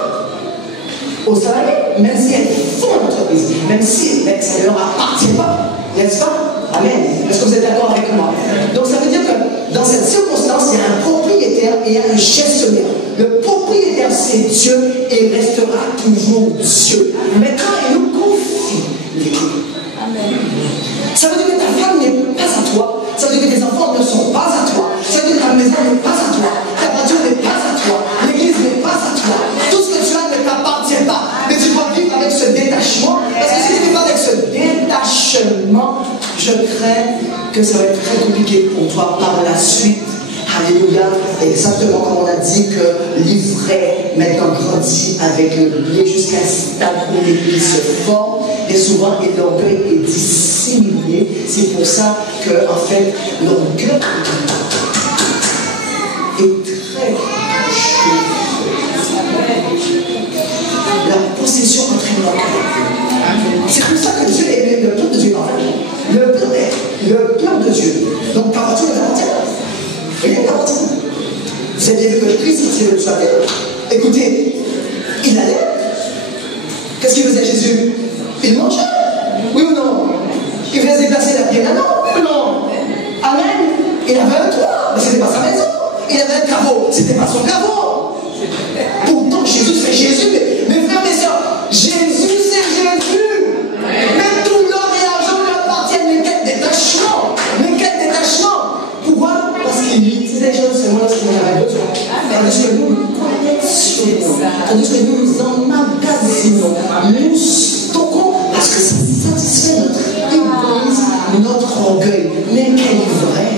aux salariés, même si elles font l'entreprise, même si ça ne leur appartient pas. N'est-ce pas? Amen. Est-ce que vous êtes d'accord avec moi? Donc ça veut dire que dans cette circonstance, il y a un propriétaire et il y a un gestionnaire. Le propriétaire, c'est Dieu et il restera toujours Dieu. Maintenant, il nous confie les clés. Amen. Ça veut dire que ta femme n'est pas à toi. Ça veut dire que tes enfants ne sont pas à toi. Ça veut dire que ta maison n'est pas à toi. Ta voiture n'est pas à toi. L'église n'est pas à toi. Tout ce que tu as ne t'appartient pas. Mais tu dois vivre avec ce détachement. Parce que si tu ne vis pas avec ce détachement, je crains que ça va être très compliqué pour toi par la suite. Alléluia. Exactement comme on a dit que l'ivraie maintenant grandit avec le blé jusqu'à un stade où l'église se forme. Et souvent, l'orgueil est dissimulé. C'est pour ça que, en fait, l'orgueil est très touché. La possession entraîne l'orgueil. C'est pour ça que Dieu est le plan de Dieu. Le plan de Dieu. Donc, ta voiture ne t'appartient pas. Rien ne t'appartient. Vous avez vu que Christ, c'est le soir. Écoutez, il allait. Qu'est-ce qu'il faisait Jésus? Il mangeait. Oui ou non? Il faisait se déplacer la pierre. Non, oui ou non? Amen. Il avait un toit, mais ce n'était pas sa maison. Il avait un caveau, ce n'était pas son caveau. Pourtant, Jésus, c'est Jésus. Mais frères et sœurs, Jésus, c'est Jésus. Mais tout l'or et l'argent lui appartiennent. Mais quel détachement! Mais quel détachement! Pourquoi? Parce qu'il utilisait les choses seulement lorsqu'il en avait besoin. Tandis que nous nous collectionnons, tandis que nous nous emmagasinons, nous stockons parce que ça satisfait notre égoïsme, notre orgueil. Mais quel vrai!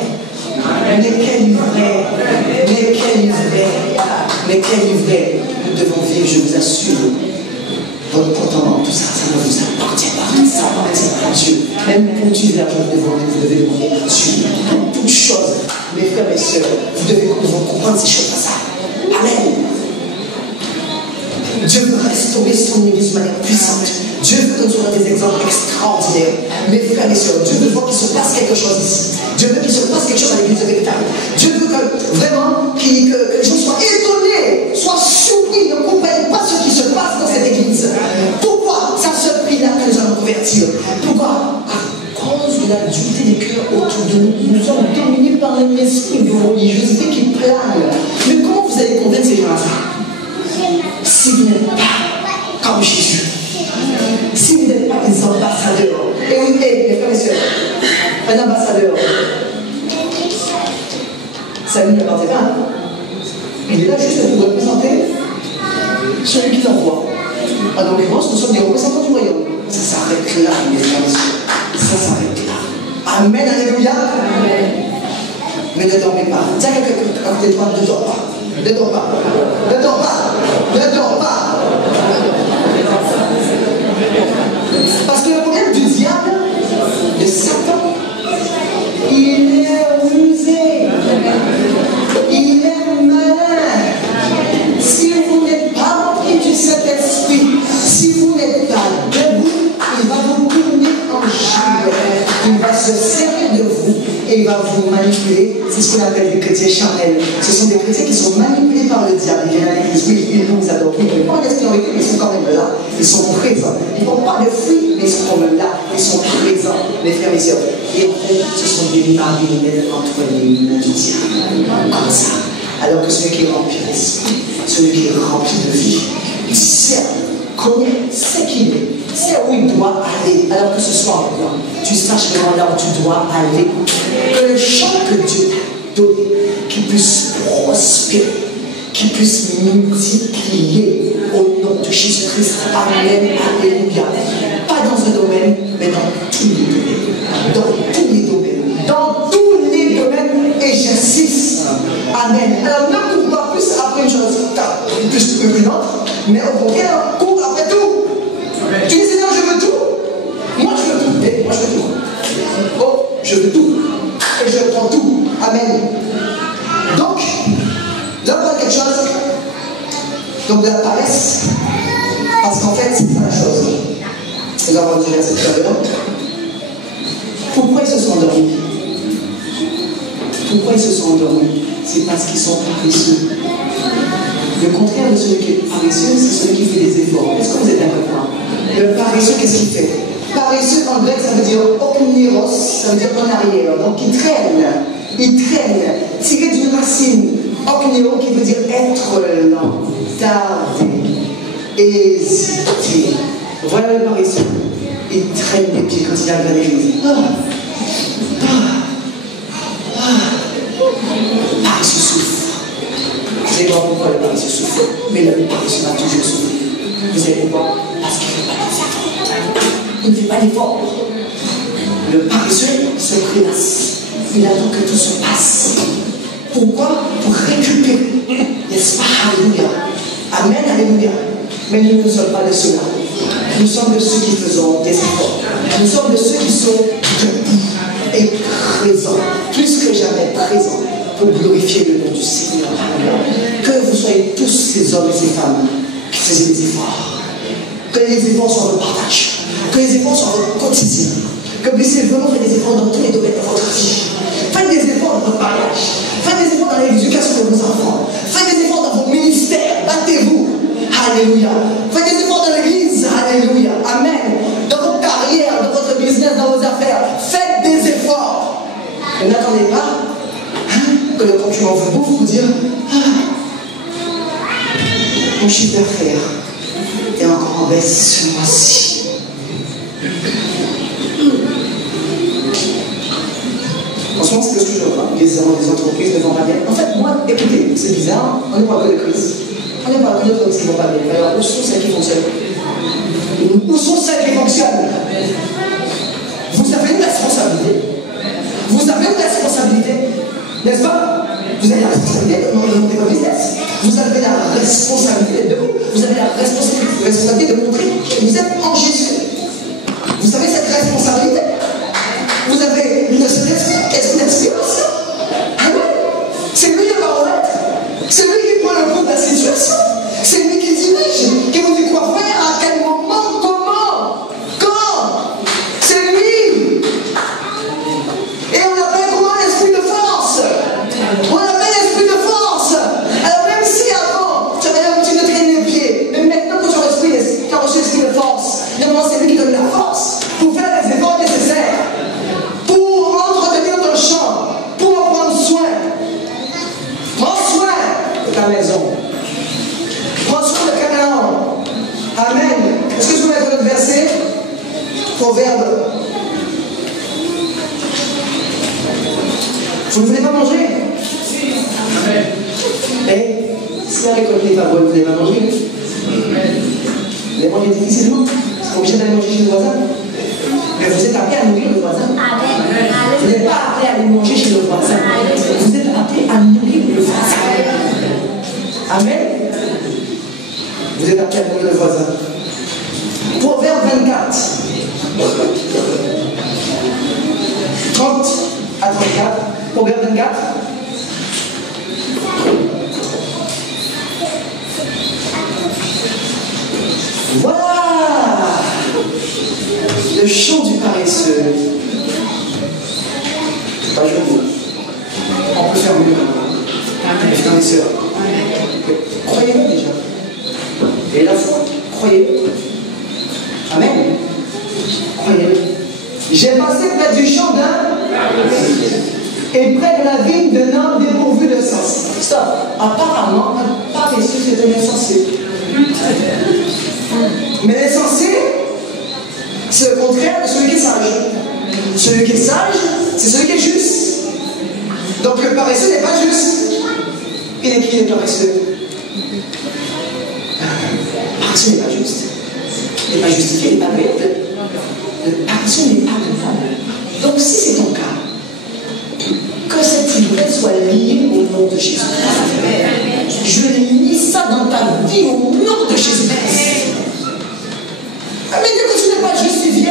Mais quel vrai! Mais quel vrai! Mais quel vrai! Nous devons vivre, je vous assure. Votre contentement, tout ça, ça ne vous appartient pas. Ça appartient à Dieu. Même pour utiliser l'argent devant vous, vous devez demander à Dieu. Dans toutes choses, mes frères et sœurs, vous devez comprendre ces choses comme ça. Amen. Dieu veut restaurer son église de manière puissante. Dieu veut que nous soyons des exemples extraordinaires. Mes frères et sœurs, Dieu veut voir qu'il se passe quelque chose ici. Dieu veut qu'il se passe quelque chose à l'église de Véritable. Dieu veut que vraiment que les gens soient étonnés, soient surpris, ne comprennent pas ce qui se passe dans cette église. Pourquoi? C'est à ce prix-là que nous allons convertir. Pourquoi? À cause de la dureté des cœurs autour de nous. Nous sommes dominés par un esprit de religiosité qui plane. Mais comment vous allez convaincre ces gens-là? Si vous n'êtes pas comme Jésus, si vous n'êtes pas des ambassadeurs, et oui, mes frères et sœurs, un ambassadeur, ça ne lui appartient pas. Il est là juste pour représenter celui qui l'envoie. En l'occurrence, nous sommes des représentants du royaume. Ça s'arrête là, mes frères et sœurs. Ça s'arrête là. Amen, alléluia. Amen. Mais ne dormez pas. Dis à quelqu'un à côté de toi, ne dors pas. Ne dors pas. Ne dors pas. Ne dors pas. Parce que le problème du diable, de Satan, il est rusé. Il est malin. Si vous n'êtes pas rempli du Saint-Esprit, si vous n'êtes pas debout, il va vous tourner en gire. Il va se servir de vous et il va vous manipuler. C'est ce qu'on appelle des chrétiens charnels. Ce sont des chrétiens qui sont manipulés par le diable. Ils viennent à l'église, oui, ils nous adorent, oui, mais pas en esprit, mais ils sont quand même là. Ils sont présents. Ils ne font pas de fruits, mais ils sont quand même là. Ils sont présents, mes frères et sœurs. Et en fait, ce sont des marionnettes entre les mains du diable. Comme ça. Alors que celui qui est rempli d'esprit, celui qui est rempli de vie, il sait, connaît, sait qui il est, sait où il doit aller. Alors que ce soir, tu saches vraiment là où tu dois aller. Que le champ que Dieu t'a donné, qu'il puisse prospérer, qu'il puisse multiplier au nom de Jésus-Christ. Amen. Alléluia. Pas dans un domaine, mais dans tous les domaines. Dans tous les domaines. Dans tous les domaines. Et j'insiste. Amen. Alors ne cours pas plus après une chose plus qu'une autre, mais au contraire, cours après tout. Amen. Tu dis Seigneur, je veux tout. Moi je veux tout. Et moi je veux tout. Oh, je veux tout. Et je prends tout. Amen. Donc, là on voit quelque chose. Donc de la paresse. Parce qu'en fait, c'est pas la chose. Nous avons dit verset tout à l'heure. Pourquoi ils se sont endormis? Pourquoi ils se sont endormis? C'est parce qu'ils sont paresseux. Le contraire de celui qui est paresseux, c'est celui qui fait des efforts. Est-ce que vous êtes d'accord avec moi? Le paresseux, qu'est-ce qu'il fait? Paresseux en grec, ça veut dire okniros, ça veut dire en arrière. Donc il traîne, tiré d'une racine. Okniro qui veut dire être lent, tarder, hésiter. Voilà le paresseux. Il traîne les pieds quand il arrive à l'église. Paresseux souffre. Vous allez voir pourquoi le paresseux souffre. Mais le paresseux va toujours souffrir. Vous savez pourquoi? Parce qu'il ne fait pas d'effort. Il ne fait pas d'effort. Le paresseux se prélasse. Il attend que tout se passe. Pourquoi? Pour récupérer. N'est-ce pas? Alléluia. Amen, alléluia. Mais nous ne sommes pas de ceux-là. Nous sommes de ceux qui faisons des efforts. Nous sommes de ceux qui sont debout et présents. Plus que jamais présents. Pour glorifier le nom du Seigneur. Que vous soyez tous ces hommes et ces femmes qui faisaient des efforts. Que les efforts soient votre partage. Que les efforts soient votre quotidien. Que vous puissiez vraiment faire des efforts dans tous les domaines de votre vie. Faites des efforts dans votre mariage. Faites des efforts dans l'éducation de vos enfants. Faites des efforts dans vos ministères. Battez-vous. Alléluia. Faites des efforts dans l'église. Alléluia. Amen. Dans vos carrières, dans votre business, dans vos affaires. Faites des efforts. Et n'attendez pas que le concurrent vous bouffe, vous dire mon chiffre d'affaires est encore en baisse ce mois-ci. En ce moment, c'est ce que je vois. Les entreprises ne vont pas bien. En fait, moi, écoutez, c'est bizarre, on n'est pas que de crise. On n'est pas que de crise qui ne vont pas bien. Alors, où sont celles qui fonctionnent? Où sont celles qui fonctionnent? Vous avez une responsabilité. Vous avez une responsabilité. N'est-ce pas? Vous avez la responsabilité de monter votre business. Vous avez la responsabilité de vous. Vous avez la responsabilité de montrer que vous êtes en Jésus. Vous savez cette responsabilité? Vous avez une expérience. C'est lui le baromètre. C'est lui qui prend le compte de la situation. C'est lui qui dirige, qui vous dit quoi faire, à quel moment, comment, quand. C'est lui. Et on appelle comment l'esprit de force. On appelle l'esprit de force. Alors même si avant, tu avais l'habitude de traîner les pieds, mais maintenant que tu as reçu l'esprit de force, maintenant c'est lui qui donne la force pour faire les efforts nécessaires. Pour entretenir ton champ, pour en prendre soin. Prends soin de ta maison. Prends soin de Canaan. Amen. Est-ce que je peux mettre notre verset? Proverbe. Vous ne voulez pas manger? Amen. Et si la récolte n'est pas bonne, vous n'allez pas manger? Vous allez manger difficilement? Vous êtes obligé d'aller manger chez le voisin? Mais vous êtes appelé à nourrir le voisin. Vous n'êtes pas appelé à aller manger chez le voisin. Vous êtes appelé à nourrir le voisin. Amen. Vous êtes appelé à nourrir le voisin. Proverbe 24. 30 à 34. Proverbe 24. Voilà le chant du paresseux. C'est pas joli. et sœurs. Croyez-le déjà. Et la foi, croyez-le. Amen. Croyez-le. J'ai passé près du champ d'un et près de la vigne d'un homme dépourvu de sens. Stop. Apparemment, un paresseux, c'est un insensé. Mais l'insensé, c'est le contraire de celui qui est sage. Celui qui est sage, c'est celui qui est juste. Donc le paresseux n'est pas juste. Il est qui le paresseux? Le paresseux n'est pas juste. Il n'est pas justifié, il n'est pas bête. Le paresseux n'est pas conforme. Donc si c'est ton cas, que cette ivresse soit liée au nom de Jésus. Je lis ça dans ta vie au nom de Jésus-Christ. Mais Dieu, que tu n'es pas justifié,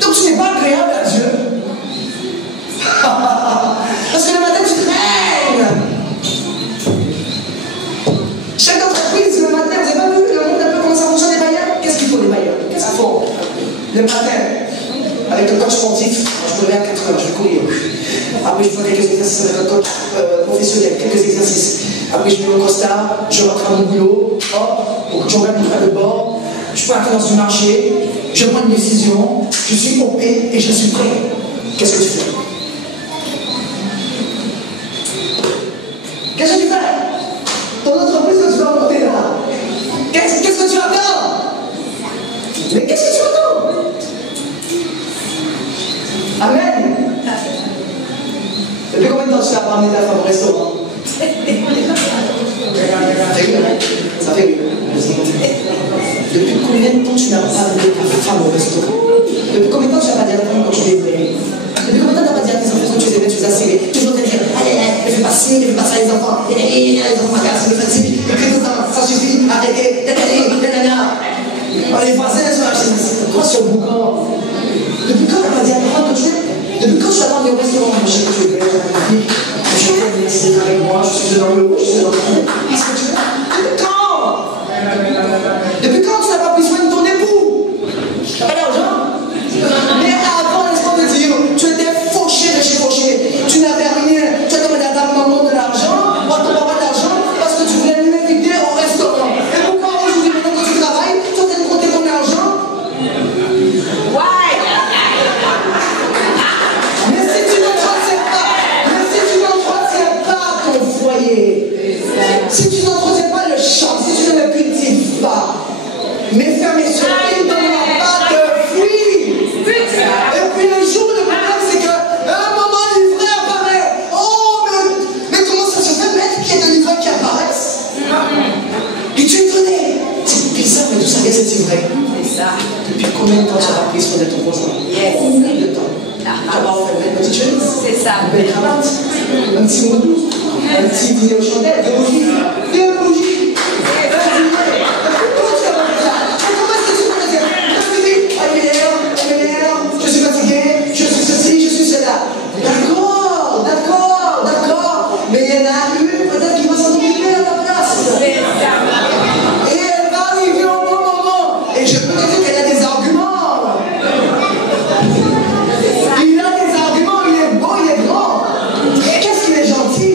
donc tu n'es pas agréable à Dieu. Parce que le matin tu traînes. Chaque entreprise, le matin, vous n'avez pas vu le monde un peu comment ça fonctionne les bailleurs? Qu'est-ce qu'il faut les bailleurs? Qu'est-ce qu'il faut? Le matin, avec le coach sportif, je me lève à 4 heures, je vais courir. Après, je fais quelques exercices avec un coach professionnel, quelques exercices. Après, je mets mon costard, je rentre à mon boulot, hop, je regarde mon frère de bord, je prends la finance du marché, je prends une décision, je suis OP et je suis prêt. Qu'est-ce que tu fais? Qu'est-ce que tu fais? Ton entreprise que tu vas monter là. Qu'est-ce que tu attends? Mais qu'est-ce que tu attends? Amen. Depuis combien de temps tu n'as pas amené ta femme au restaurant? Ça fait rire, hein? Ça fait rire. Depuis combien de temps tu n'as pas amené ta femme au restaurant? Depuis combien de temps tu n'as pas dit à ta femme quand tu les aimais? Depuis combien de temps tu n'as pas dit à tes enfants quand tu les aimais, tu les as serrés? Toujours te dire, allez, ne fais pas ci, ne fais pas ça, les enfants. Les enfants m'agacent, le fatiguent, le cri tout ça, ça suffit, arrêtez, les voisins sont achetés. Quoi ce boucan? Depuis quand tu n'as pas dit à ta femme quand tu les depuis quand tu as amené au restaurant, je sais que tu es belle, je fais des décisions avec moi, je suis dans le haut, je suis dans le haut. Qu'est-ce que tu veux? Depuis quand? Depuis quand tu n'as pas pris soin de ton époux? Tu n'as pas d'argent? Mais avant, laisse-moi te dire, tu étais fauché de chez fauché. Tu n'avais rien. Tu as demandé à ta maman de l'argent, ou à ton papa de l'argent, parce que tu voulais l'inviter au restaurant. Et pourquoi aujourd'hui, maintenant que tu travailles, tu es en train de compter ton argent? Si tu n'entretiens pas le champ, si tu ne le cultives pas, mes frères, mes soeurs, il ne donnera pas de fruits. Et puis un jour, le problème, c'est qu'à un moment, l'ivré apparaît. Oh, mais comment ça se fait, maître, qu'il y ait de l'ivré qui apparaisse? Et tu es étonné. C'est bizarre, mais d'où ça vient cet ivraie? Depuis combien de temps tu as pris soin de ton conjoint? Combien de temps? Tu n'as pas offert une petite chemise? C'est ça. Une belle cravate? Un petit mot doux? Un petit dîner aux chandelles? Deux bougies? Deux bougies? Comment tu vas faire ça? Comment est-ce que tu peux le dire? Elle m'énerve, je suis fatigué, je suis ceci, je suis cela. D'accord. Mais il y en a une peut-être qui va s'en occuper à ta place. Et elle va arriver au bon moment. Et je peux te dire qu'elle a des arguments. Il a des arguments, il est beau, il est grand. Qu'est-ce qu'il est gentil?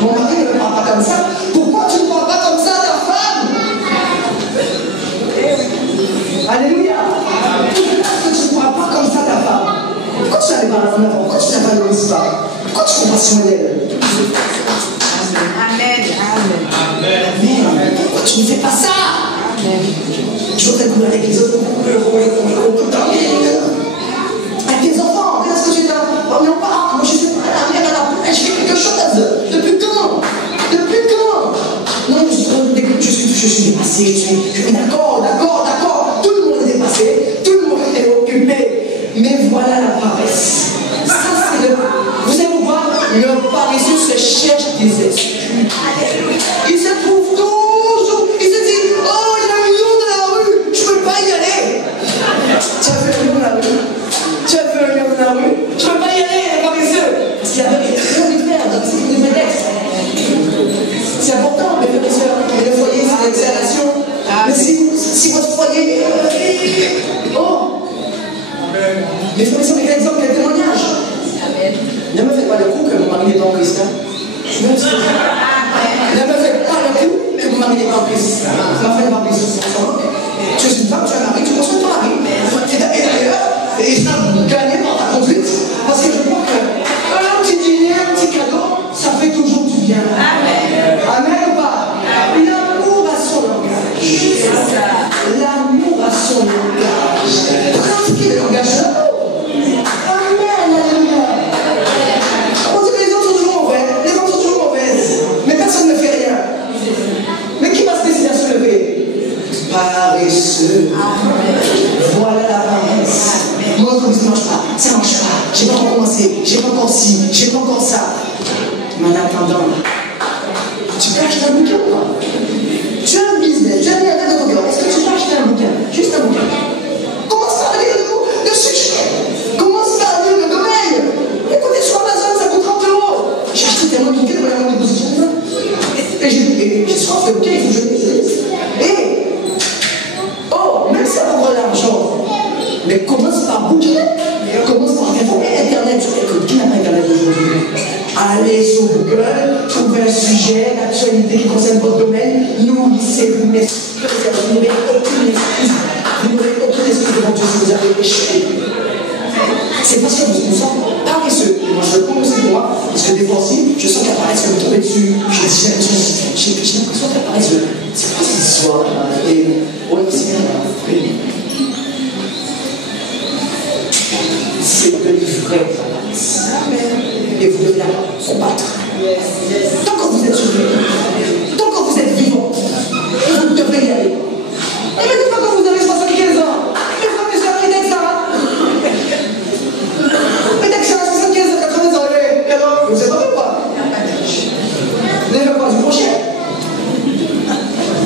Mon mari ne me parle pas comme ça. Pourquoi tu ne parles pas comme ça à ta femme? Alléluia. Pourquoi est-ce que tu ne parles pas comme ça à ta femme? Pourquoi tu n'avais pas en avant? Pourquoi tu n'as pas le pas? Pourquoi tu ne prends pas soin d'elle? Amen. Pourquoi tu ne fais pas ça? Je voudrais courir avec les autres. Avec tes enfants, qu'est-ce que tu dis? Oh non, pas, moi je sais pas, la mère elle fait quelque chose. Depuis quand? Non, je suis dépassé. D'accord. Tout le monde est dépassé, tout le monde est occupé. Mais voilà la paresse. Ça, c'est le. Vous savez pourquoi? Le paresseux se cherche des excuses. Il se trouve toujours. Il se dit, oh, il y a un lion dans la rue, je ne peux pas y aller. Tu as vu un lion dans la rue? Je ne peux pas y aller, les paresseux. Parce qu'il y a rien de faire, donc c'est une prétexte. C'est important, mes frères et sœurs. Et le foyer, c'est l'exhalation. Mais si votre foyer. Mais frères et sœurs, quel exemple, quel témoignage? Ne me faites pas le coup que mon mari n'est pas en Christ. Ne me famille n'est pas en Christ. Ma famille n'est pas en Christ. Tu es une femme, tu es un mari, tu construis ton mari. Et d'ailleurs, ça vous gagnez par ta conduite. Parce que je crois qu'un petit dîner, un petit cadeau, ça fait toujours du bien. Amen. Amen ou pas? L'amour a son langage. L'amour a son langage. Pratiquez le langage de l'amour. Amen. Alléluia. On dit que les hommes sont toujours mauvais. Les femmes sont toujours mauvaises. Mais personne ne fait rien. Mais qui va se décider à se lever? Paresseux. Voilà la paresse. Moi, comme ça ne marche pas, ça ne marche pas. J'ai pas encore commencé, j'ai pas encore ci, j'ai pas encore ça. Mais en attendant, tu peux acheter un bouquin ou pas? Tu as un business, tu as mis un tas de ton cœur. Est-ce que tu peux acheter un bouquin? Juste un bouquin. Commence par lire le sujet. Commence par lire le domaine. Écoutez, sur Amazon, ça coûte 30 €. J'ai acheté tellement de bouquins pour la déposition. Et j'ai soif de bouquins, il faut que je les lise. Et, oh, même ça prend de l'argent. Mais commence par bouquin. Commence par Internet. Qui n'a pas Internet aujourd'hui? Allez sur Google, trouvez un sujet, l'actualité qui concerne votre domaine, nourrissez-vous, mais vous n'aurez aucune excuse. Vous n'aurez aucune excuse devant Dieu si vous avez échoué. C'est parce que nous sommes paresseux. Et moi je le pense pour moi, parce que des fois aussi, je sens qu'apparaît ce que vous tombez dessus. J'ai l'impression qu'apparaît ce. C'est quoi cette histoire? Et ouais, c'est bien. C'est de livrer. Et vous devez la combattre. Tant que vous êtes sauvé, tant que vous êtes vivant, vous devez y aller. Et même pas quand vous avez 75 ans, les femmes et sœurs, peut-être ça. Peut-être que ça a 75 ans, 80 ans, et alors, vous savez pas. Vous n'avez pas du crochet.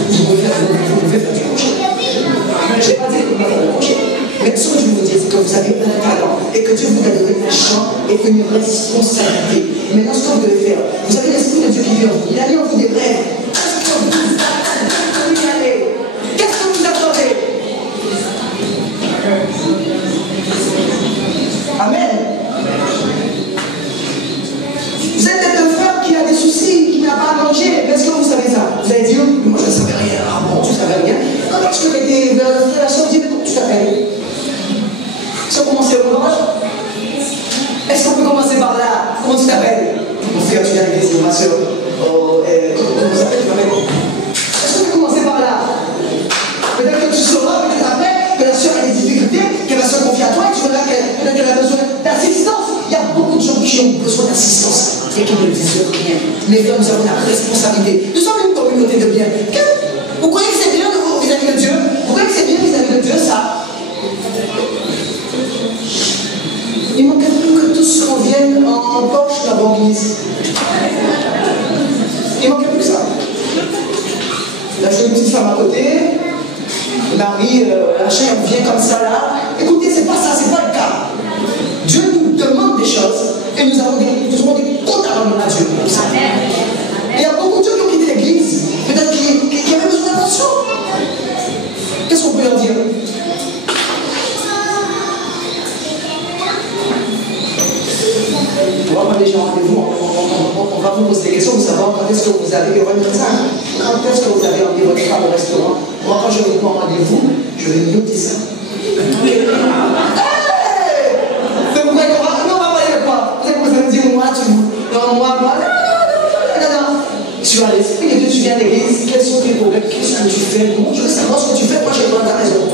Vous pouvez faire du crochet. Je n'ai pas dit que vous pouvez faire du crochet. Mais ce que je veux vous dire, c'est que vous avez un talent et que Dieu vous a donné un champ et une responsabilité. Maintenant, ce que vous devez faire, vous avez l'Esprit de Dieu qui vit en vous. Il a mis en vous des rêves. Qu'est-ce que vous attendez? Qu'est-ce que vous attendez? Amen. Vous êtes un frère qui a des soucis, qui n'a pas à manger. Est-ce que vous savez ça? Vous allez dire, moi je ne savais rien. Ah bon, tu ne savais rien? Comment est-ce que tu as été vers la relation? Dis, comment tu t'appelles? Si on commence au orange, est-ce qu'on peut commencer par là? Comment tu t'appelles? Mon frère, tu viens à l'église, ma soeur. Comment ça s'appelle? Tu m'appelles? Est-ce qu'on peut commencer par là? Peut-être que tu sauras, peut-être après, que la soeur a des difficultés, qu'elle va se confier à toi, et tu verras qu'elle a besoin d'assistance. Il y a beaucoup de gens qui ont besoin d'assistance et qui ne disent rien. Mais là, nous avons la responsabilité. Nous sommes une communauté de bien. Vous croyez que c'est bien vis-à-vis de Dieu? Vous croyez que c'est bien vis-à-vis de Dieu, ça? Il manque plus que tous reviennent en poche la banquise. Il manque plus que ça. Là, j'ai une petite femme à côté. Marie, la chair vient comme ça là. Écoutez, c'est pas ça, c'est pas le cas. Dieu nous demande des choses et nous avons des comptes à rendre à Dieu pour ça. Et il y a beaucoup de gens qui ont quitté l'église, peut-être qui avaient besoin d'attention. Qu'est-ce qu'on peut leur dire? On va prendre les gens rendez-vous, on va vous poser des questions pour savoir quand est-ce que vous avez quand est-ce que vous avez emmené votre femme au restaurant. Moi, quand je vais vous prendre rendez-vous, je vais noter ça. Tu as l'esprit de Dieu, tu viens à l'église, quels sont tes problèmes, qu'est-ce que tu fais? Moi, je veux savoir ce que tu fais, moi j'ai pas à la maison.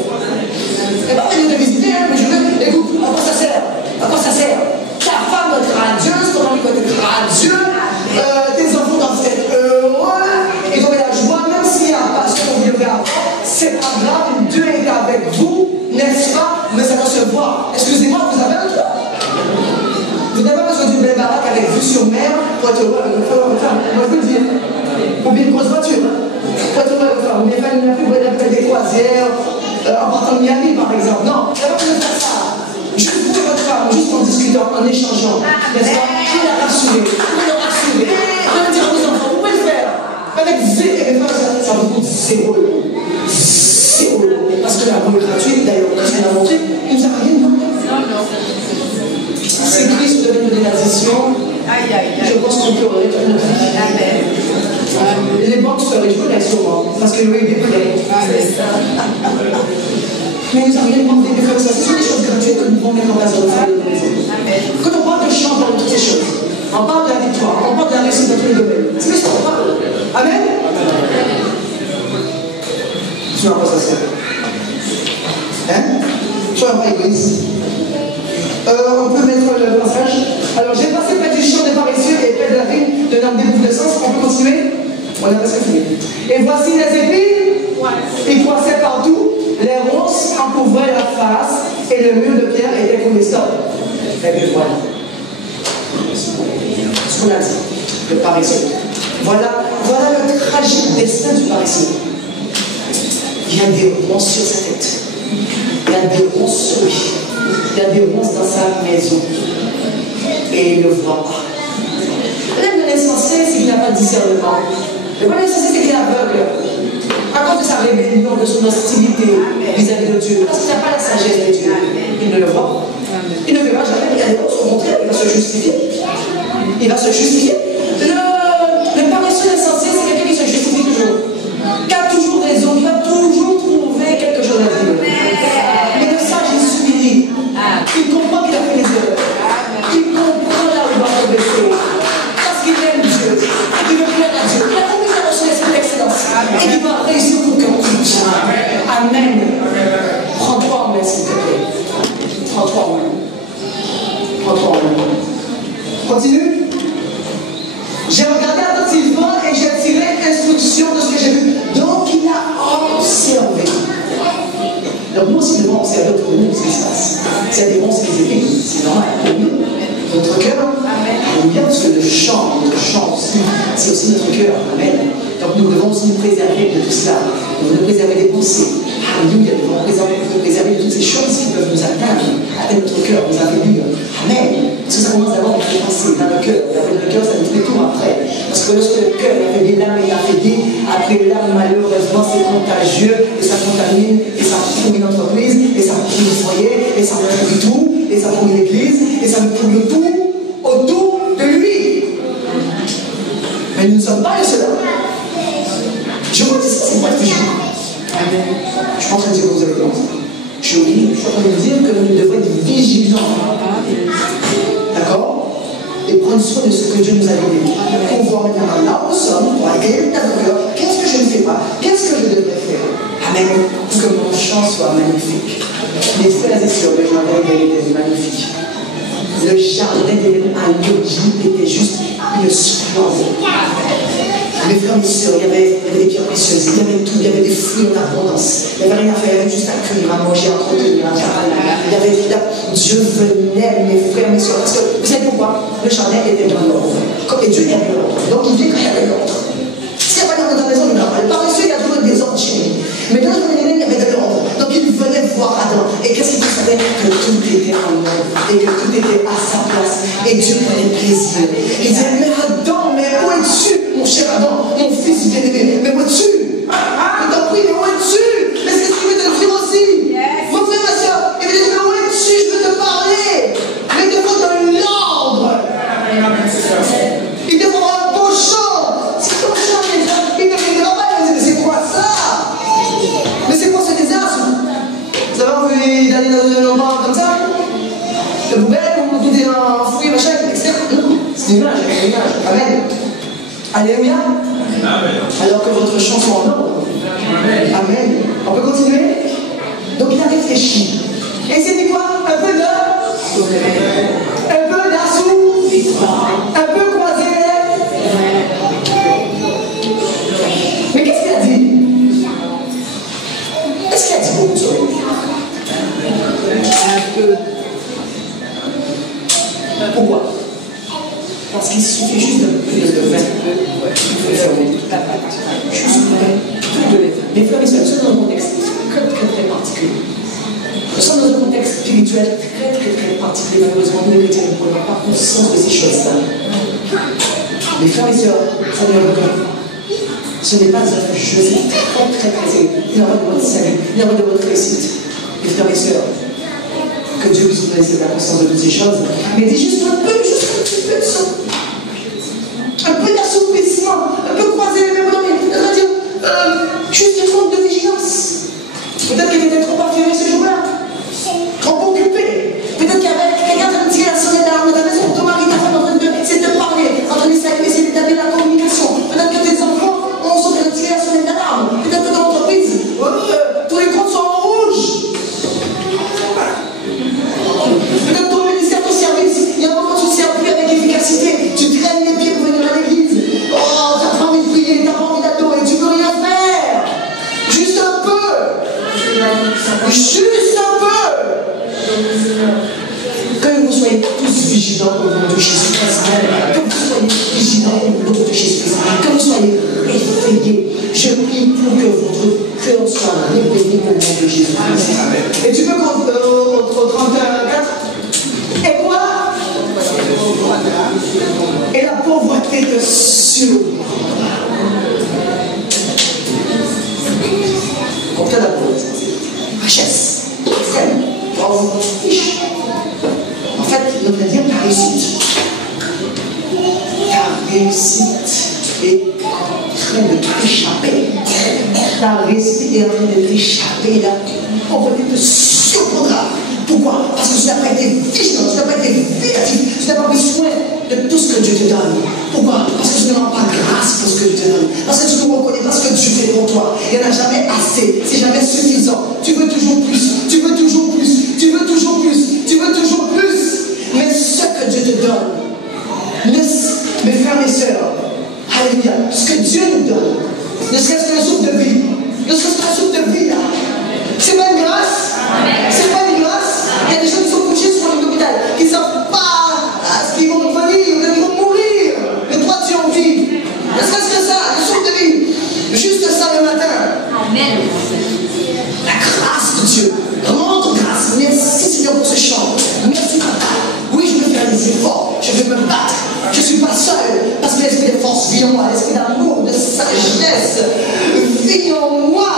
Et pas venir te visiter, hein, mais je veux, écoute, à quoi ça sert? À quoi ça sert? Ta femme doit être radieuse, ton ami doit être radieux, tes enfants doivent être heureux, ils doivent avoir la joie, même s'il y a un pasteur qu'on vient faire, c'est pas grave, Dieu est avec vous, n'est-ce pas? Mais ça doit se voir. Excusez-moi, vous avez un toit? Vous n'avez pas besoin d'une belle baraque avec vue sur mer pour être heureux avec votre femme. Moi, je peux le dire. Ou bien une grosse voiture. Pour être heureux avec votre femme. Ou bien faire une affaire, vous pouvez faire des croisières en partant de Miami, par exemple. Non, vous n'avez pas besoin de faire ça. Juste vous et votre femme, juste en discutant, en échangeant. N'est-ce pas? Qui l'a rassuré? Vous pouvez le rassurer. Vous pouvez le dire à vos enfants. Vous pouvez le faire. Avec zéro. Ça vous coûte 0 €. 0 €. Parce que l'amour est gratuit. D'ailleurs, quand il l'a montré, il nous a rien demandé. Non. Si Christ devait nous donner la décision, je pense qu'on peut aurait notre vie. Amen. Les banques se réjouiraient sûrement, parce que oui, il est prêt. Mais nous avons demandé de faire ça. Ce sont des choses gratuites que nous devons mettre en place dans notre maison. Quand on parle de chant, on parle de toutes ces choses. On parle de la victoire, on parle de la réussite dans tous les domaines. C'est ce qu'on parle. Amen. Tu n'as pas ça, c'est hein? Sois pas égoïste. On peut mettre le passage. Alors, j'ai passé près du champ des paresseux et près de la ville de l'âme dépourvue de sens. On peut continuer? On a presque fini. Et voici les épines. Ils croissaient partout. Les ronces en couvraient la face et le mur de pierre était comestible. Et bien voilà. Ce qu'on a dit, le paresseux. Voilà le tragique destin du paresseux. Il y a des ronces sur sa tête. Il y a des ronces sur lui. Il y a des ronces dans sa maison. Et il ne le voit pas. L'homme de l'insensé, c'est qu'il n'a pas de discernement. Le premier insensé, c'est qu'il est aveugle. À cause de sa rébellion, de son hostilité vis-à-vis de Dieu. Parce qu'il n'a pas la sagesse de Dieu. Il ne le voit pas. Il ne verra jamais. Il y a des ronces, au contraire, il va se justifier. Il va se justifier. Le paresseux insensé, c'est quelqu'un qui se justifie toujours. Qui a toujours raison, qui va toujours trouver quelque chose à dire. Mais le sage, il s'humilie. Il comprend qu'il a fait les erreurs. Il comprend là où il va progresser. Parce qu'il aime Dieu. Et qu'il veut plaire à Dieu. Il a compris la notion d'esprit d'excellence. Et qu'il va réussir pour que tout. Amen. Prends-toi en main, s'il te plaît. Prends-toi en main. Prends-toi en main. Continue. J'ai regardé attentivement et j'ai tiré instruction de ce que j'ai vu. Donc il a observé. Donc nous aussi devons observer autour de nous ce qui se passe. S'il y a des ronces qui épines, c'est normal. Notre cœur, alléluia, parce que le chant aussi, c'est aussi notre cœur. Amen. Donc nous devons aussi nous préserver de tout cela. Nous devons nous préserver des pensées. Alléluia, nous devons nous préserver de toutes ces choses qui peuvent nous atteindre notre cœur, nous affaiblir. Amen. Parce que ça commence d'abord par les pensées, dans le cœur. Le cœur, ça nous fait tout après. Parce que lorsque le cœur est affaibli, l'âme est affaiblie. Après l'âme, malheureusement, c'est contagieux et ça contamine et ça pourrit l'entreprise et ça pourrit le foyer et ça pourrit tout et ça pourrit l'église et ça pourrit tout autour de lui. Mais nous ne sommes pas de cela. Je vous dis ça, c'est moi que je dis. Je pense que Dieu vous avez compris. Je suis en train de dire que nous devons être vigilants. D'accord? Et prendre soin de ce que Dieu nous a donné. Pour voir maintenant là où nous sommes, pour accueillir notre cœur, qu'est-ce que je ne fais pas? Qu'est-ce que je devrais faire? Amen. Pour que mon chant soit magnifique. Mes frères et sœurs, le jardin d'Éden était magnifique. Le jardin d'Éden à Lodji était juste une splendeur. Mes frères et sœurs, il y avait des pierres précieuses, il y avait tout, il y avait des fruits en abondance. Il n'y avait rien à faire, il y avait juste à cueillir, à manger, à entretenir, à travailler. Dieu venait, mes frères, mes sœurs. Parce que, vous savez pourquoi? Le jardin était dans l'ordre. Et Dieu aime l'ordre. Donc il vient quand il y avait l'ordre. S'il n'y a pas d'ordre dans la maison, il n'y a pas. Par dessus, il y a toujours des ordres chez lui. Mais dans le jardin, il y avait de l'ordre. Donc il venait voir Adam. Et qu'est-ce qu'il savait? Que tout était en ordre. Et que tout était à sa place. Et Dieu prenait plaisir. Il disait, mais Adam, mais où es-tu? Mon cher Adam, mon fils bien-aimé, mais où es-tu? Je t'en prie, mais où es-tu? Mais c'est ce qu'il veut te dire aussi. Mon frère, ma soeur, il veut dire, mais où es-tu? Je veux te parler. Mais il faut dans l'ordre. Il te faudra un beau chant. Si ton chant est là, il ne viendra pas, il va dire, mais c'est quoi ça? Mais c'est quoi ce désastre? Vous avez envie d'aller dans un endroit comme ça? De poubelle, ou tout est enfoui, machin, etc. Non, c'est une image, c'est une image. Amen. Alléluia. Alors que votre chant soit en ordre. Amen. On peut continuer? Donc il a réfléchi. Et c'était quoi? Un peu d'assaut, un peu croisé. Mais qu'est-ce qu'il a dit? Est-ce qu'il a dit beaucoup de choses? Un peu. Pourquoi? Parce qu'il suffit juste d'un peu de vin. Il faut fermer toute la pâte. Juste tout de vin. Les frères et sœurs, nous sommes dans un contexte très particulier. Nous sommes dans un contexte spirituel très particulier. Malheureusement, nous les chrétiens ne prenons pas conscience de ces choses-là. Les frères et sœurs, ça ne reconnaît. Ce n'est pas un jeu, c'est très sérieux. Il y aura de votre salut, il y aura de votre réussite. Les frères et sœurs, que Dieu puisse vous laisser la conscience de toutes ces choses. Mais dis juste un peu de ça. Un peu d'assouplissement, un peu croiser vigilants au nom de Jésus-Christ. Que vous soyez vigilants au nom de Jésus-Christ. Que vous soyez réveillés. Je prie pour que votre cœur soit réveillé au nom de Jésus-Christ. Et tu peux au 31-4. Et moi, et la pauvreté de survivre. Contre la pauvreté, richesse, extrême, pauvre, riche. En fait, notre dire ta réussite. Ta réussite est en train de t'échapper. Ta réussite est en train de t'échapper. La pauvreté te surprendra. Pourquoi? Parce que tu n'as pas été vigilant, tu n'as pas été vératif, tu n'as pas pris soin de tout ce que Dieu te donne. Pourquoi? Parce que tu ne rends pas grâce pour ce que Dieu te donne. Parce que tu ne reconnais pas ce que Dieu fait pour toi. Il n'y en a jamais assez, c'est jamais suffisant. Tu veux toujours plus, tu veux toujours plus, tu veux toujours plus, tu veux toujours plus. Mais ce que Dieu te donne, mes frères et sœurs, alléluia, ce que Dieu nous donne, ne serait-ce qu'un souffle de vie, ne serait-ce qu'un souffle de vie là, c'est pas une grâce. C'est pas une grâce. Il y a des gens qui sont couchés sur l'hôpital, qui ne savent pas ce qu'ils vont devenir, ils vont mourir. Mais toi, tu en vis. Ne serait-ce que ça, le souffle de vie. Juste ça le matin. Amen. La grâce de Dieu. Rendre grâce. Merci Seigneur pour ce chant. Merci Papa. Oui, je veux faire des efforts. Je veux me battre. Je ne suis pas seul. Parce que l'esprit de force vit en moi. L'esprit d'amour, de sagesse vit en moi.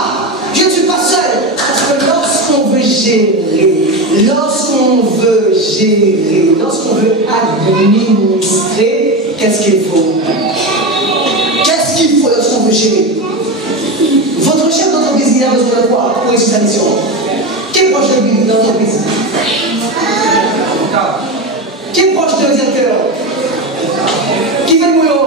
Je ne suis pas seul. Parce que lorsqu'on veut gérer, lorsqu'on veut administrer, qu'est-ce qu'il faut? Qu'est-ce qu'il faut lorsqu'on veut gérer? Votre chef d'entreprise, il a besoin de quoi pour réussir sa mission? Qui est proche de lui dans l'entreprise? Qui est proche de directeur? Qui fait le boulot?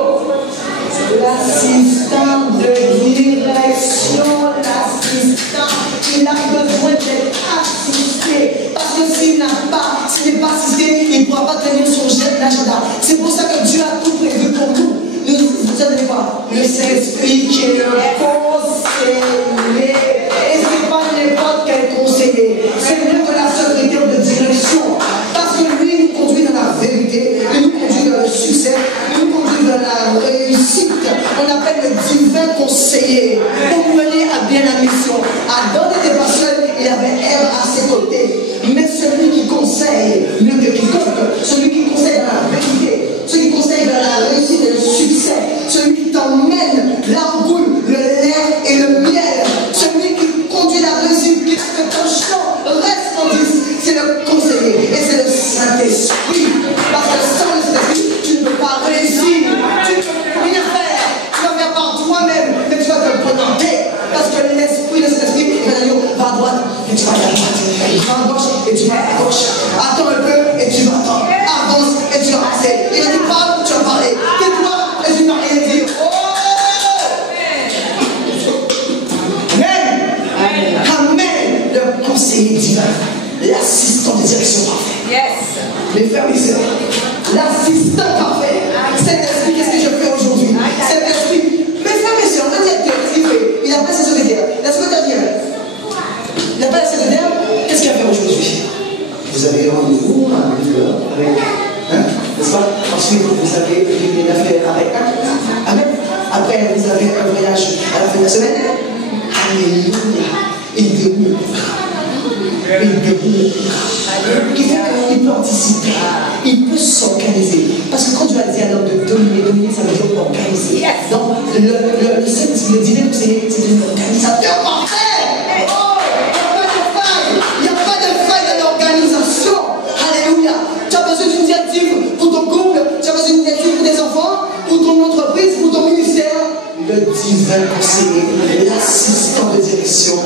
L'assistant de direction, l'assistant, il a besoin d'être assisté. Parce que s'il n'est pas assisté, il ne pourra pas tenir son agenda. C'est pour ça que Dieu a tout prévu pour nous. Vous savez quoi? Le Saint-Esprit qui est le conseiller. Et ce n'est pas n'importe quel conseiller. C'est mieux que la secrétaire de direction. Parce que lui nous conduit dans la vérité, il nous conduit dans le succès, il nous conduit dans la réussite. On appelle le divin conseiller pour mener à bien la mission. Adam n'était pas seul, il avait Ève à ses côtés. Mais celui qui conseille, mieux que quiconque, celui qui conseille dans la vérité, celui qui conseille dans la réussite et le succès, celui qui t'emmène l'ampoule, le lait et le miel, celui qui conduit la réussite, qui fait que ton champ reste en 10, c'est le conseiller et c'est le Saint-Esprit. Parce que sans le Saint-Esprit, tu ne peux pas réussir, tu ne peux rien faire, tu vas faire par toi-même, mais tu vas te présenter. Parce que l'esprit de cet esprit, il va dire, va à droite et tu vas à droite, va à gauche et tu vas à gauche, attends un peu et tu vas attendre, avance et tu vas avancer. Il a dit parle, tu vas parler, tais-toi et tu vas rien dire. Amen. Amen. Le conseiller divin, l'assistant de direction parfait. Yes. Mes frères et sœurs, l'assistant parfait. Cet esprit, qu'est-ce que je fais aujourd'hui? Cet esprit. Mes frères et sœurs, le directeur, qu'est-ce qu'il fait? Il n'a pas sa secrétaire. La secrétaire vient. Il n'a pas la secrétaire. Qu'est-ce qu'il a fait aujourd'hui? Vous avez rendez-vous à 9h avec. N'est-ce pas? Ensuite, vous avez une affaire avec un. Amen. Après, vous avez un voyage à la fin de la semaine. Alléluia. Il déroule. Qui fait qu'il peut anticiper, il peut s'organiser. Parce que quand tu vas dire à l'homme de dominer, ça veut dire organiser. Donc, le dîner, c'est un organisateur parfait. Oh, il n'y a pas de faille dans l'organisation. Alléluia. Tu as besoin d'une directive pour ton couple, tu as besoin d'une directive pour tes enfants, pour ton entreprise, pour ton ministère. Le divin conseiller, l'assistant de direction.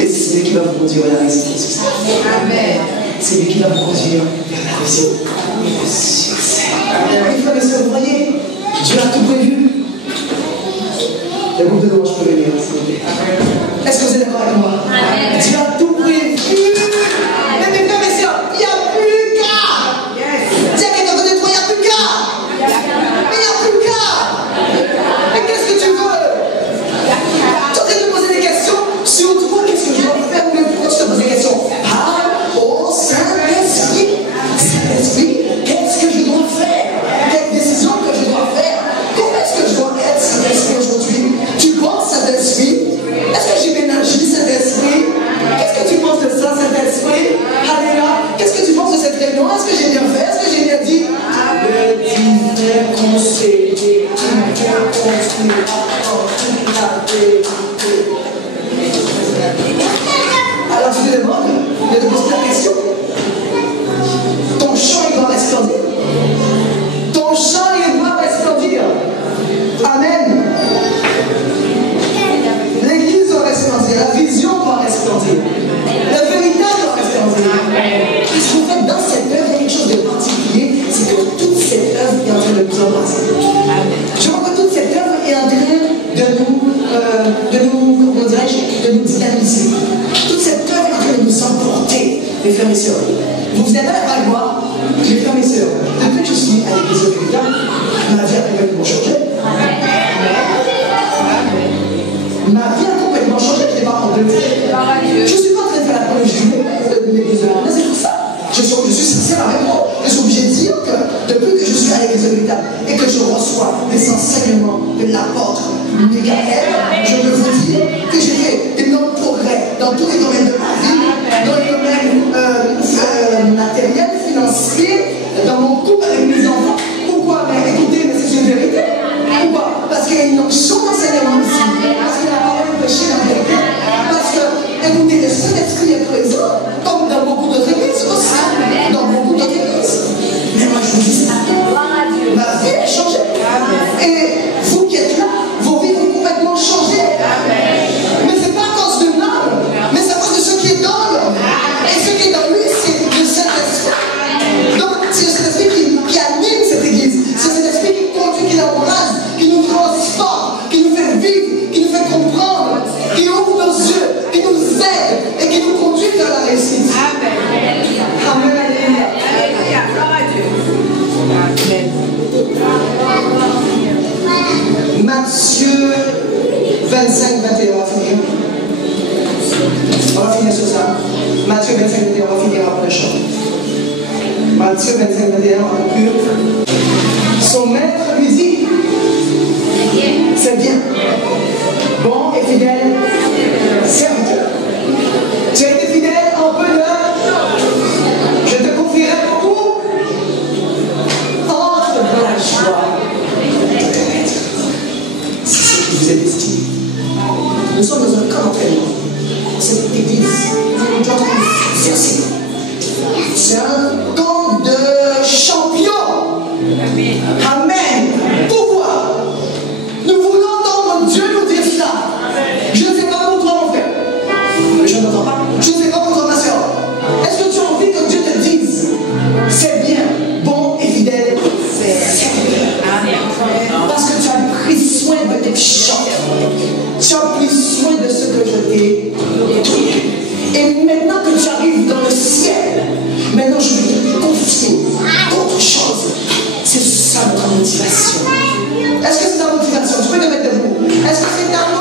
Et c'est lui qui va vous conduire à la réussite. Amen. C'est lui qui va vous conduire vers la réussite. Le succès. Mes frères et sœurs, vous voyez, Dieu a tout prévu. Le groupe de louange peut venir, s'il vous plaît. Est-ce que vous êtes d'accord avec moi? Amen. Dieu a tout prévu. Mais mes frères et sœurs, il n'y a plus qu'à. Dis à quelqu'un de toi, il n'y a plus qu'à. Mais il n'y a plus qu'à. Mais qu'est-ce que tu veux? Tu es en train de me poser des questions sur toi, qu'est-ce que je dois faire? Est-ce que j'ai bien fait? Est-ce que j'ai bien dit? Le divin conseiller qui vient construire toute la vérité. Alors tu te demandes, de te poser la question. Ton champ, il doit resplendir. Ton champ, il doit resplendir. Amen. L'église doit resplendir. La vision doit resplendir. La vérité doit resplendir. Et ce qu'on fait dans cette œuvre, il y a quelque chose de particulier, c'est que toute cette œuvre est en train de nous embrasser. Je crois que toute cette œuvre est en train comment dirais-je, de nous dynamiser. Toute cette œuvre est en train de nous emporter, mes frères et sœurs. Vous êtes d'accord avec moi, mes frères et sœurs? Depuis que je suis à l'église de Christ, ma vie a complètement changé. Ma vie a complètement changé, je n'ai pas en deux. Je ne suis pas en train de faire la apologie de l'église de Christ, c'est pour ça. Je suis sincère avec moi. Je suis obligé de dire que depuis que je suis à l'église de Christ et que je reçois des enseignements de l'apôtre Michael, je peux vous dire que j'ai fait d'énormes progrès dans tous les domaines de ma vie, dans les domaines matériels, financiers, dans mon couple avec mes enfants. Pourquoi? Mais écoutez, mais c'est une vérité. Pourquoi? Parce qu'il y a une onction d'enseignement ici. Parce que la parole est prêchée la vérité. Parce que, écoutez, le Saint-Esprit est présent, comme dans beaucoup d'autres églises aussi. Dans beaucoup d'autres églises. Mais moi, je vous dis ça. Ma vie a changé. Et vous qui êtes là, vos vies vont complètement changer. Mais ce n'est pas à cause de l'homme, mais c'est à cause de ce qui est dans l'homme. Et ce qui est dans lui, c'est le Saint-Esprit. Donc, c'est le Saint-Esprit qui anime cette église. C'est cet esprit qui conduit, qui l'embrase, qui nous transforme, qui nous fait vivre, qui nous fait comprendre, qui ouvre nos yeux, qui nous aide et qui nous conduit vers la réussite. Amen. Amen. Alléluia. Gloire à Dieu. Amen. Matthieu 25, 21, on va finir. On va finir sur ça. Matthieu 25, 21, on va finir après le chant. Matthieu 25, 21, on va conclure. Son maître lui dit, c'est bien, bon et fidèle serviteur. Tu as été fidèle en peu de, je te confierai beaucoup. Entre dans la joie. C'est ce qui vous est destiné. Nous sommes dans un camp d'entraînement. Cette église, nous sommes en train de s'exercer. C'est un camp de champions. Amen. Pourquoi? Nous voulons entendre Dieu nous dire cela. Je ne sais pas pour toi, mon frère. Je n'entends pas. Je ne sais pas pour toi, ma soeur. Est-ce que tu as envie que Dieu te dise, c'est bien, bon et fidèle serviteur? Parce que tu as pris soin de tes champions. Tu as pris soin de ce que je t'ai donné. Et maintenant que tu arrives dans le ciel, maintenant je vais te confier autre chose. C'est ça notre motivation. Est-ce que c'est ta motivation? Tu peux te mettre debout. Est-ce que c'est ta motivation?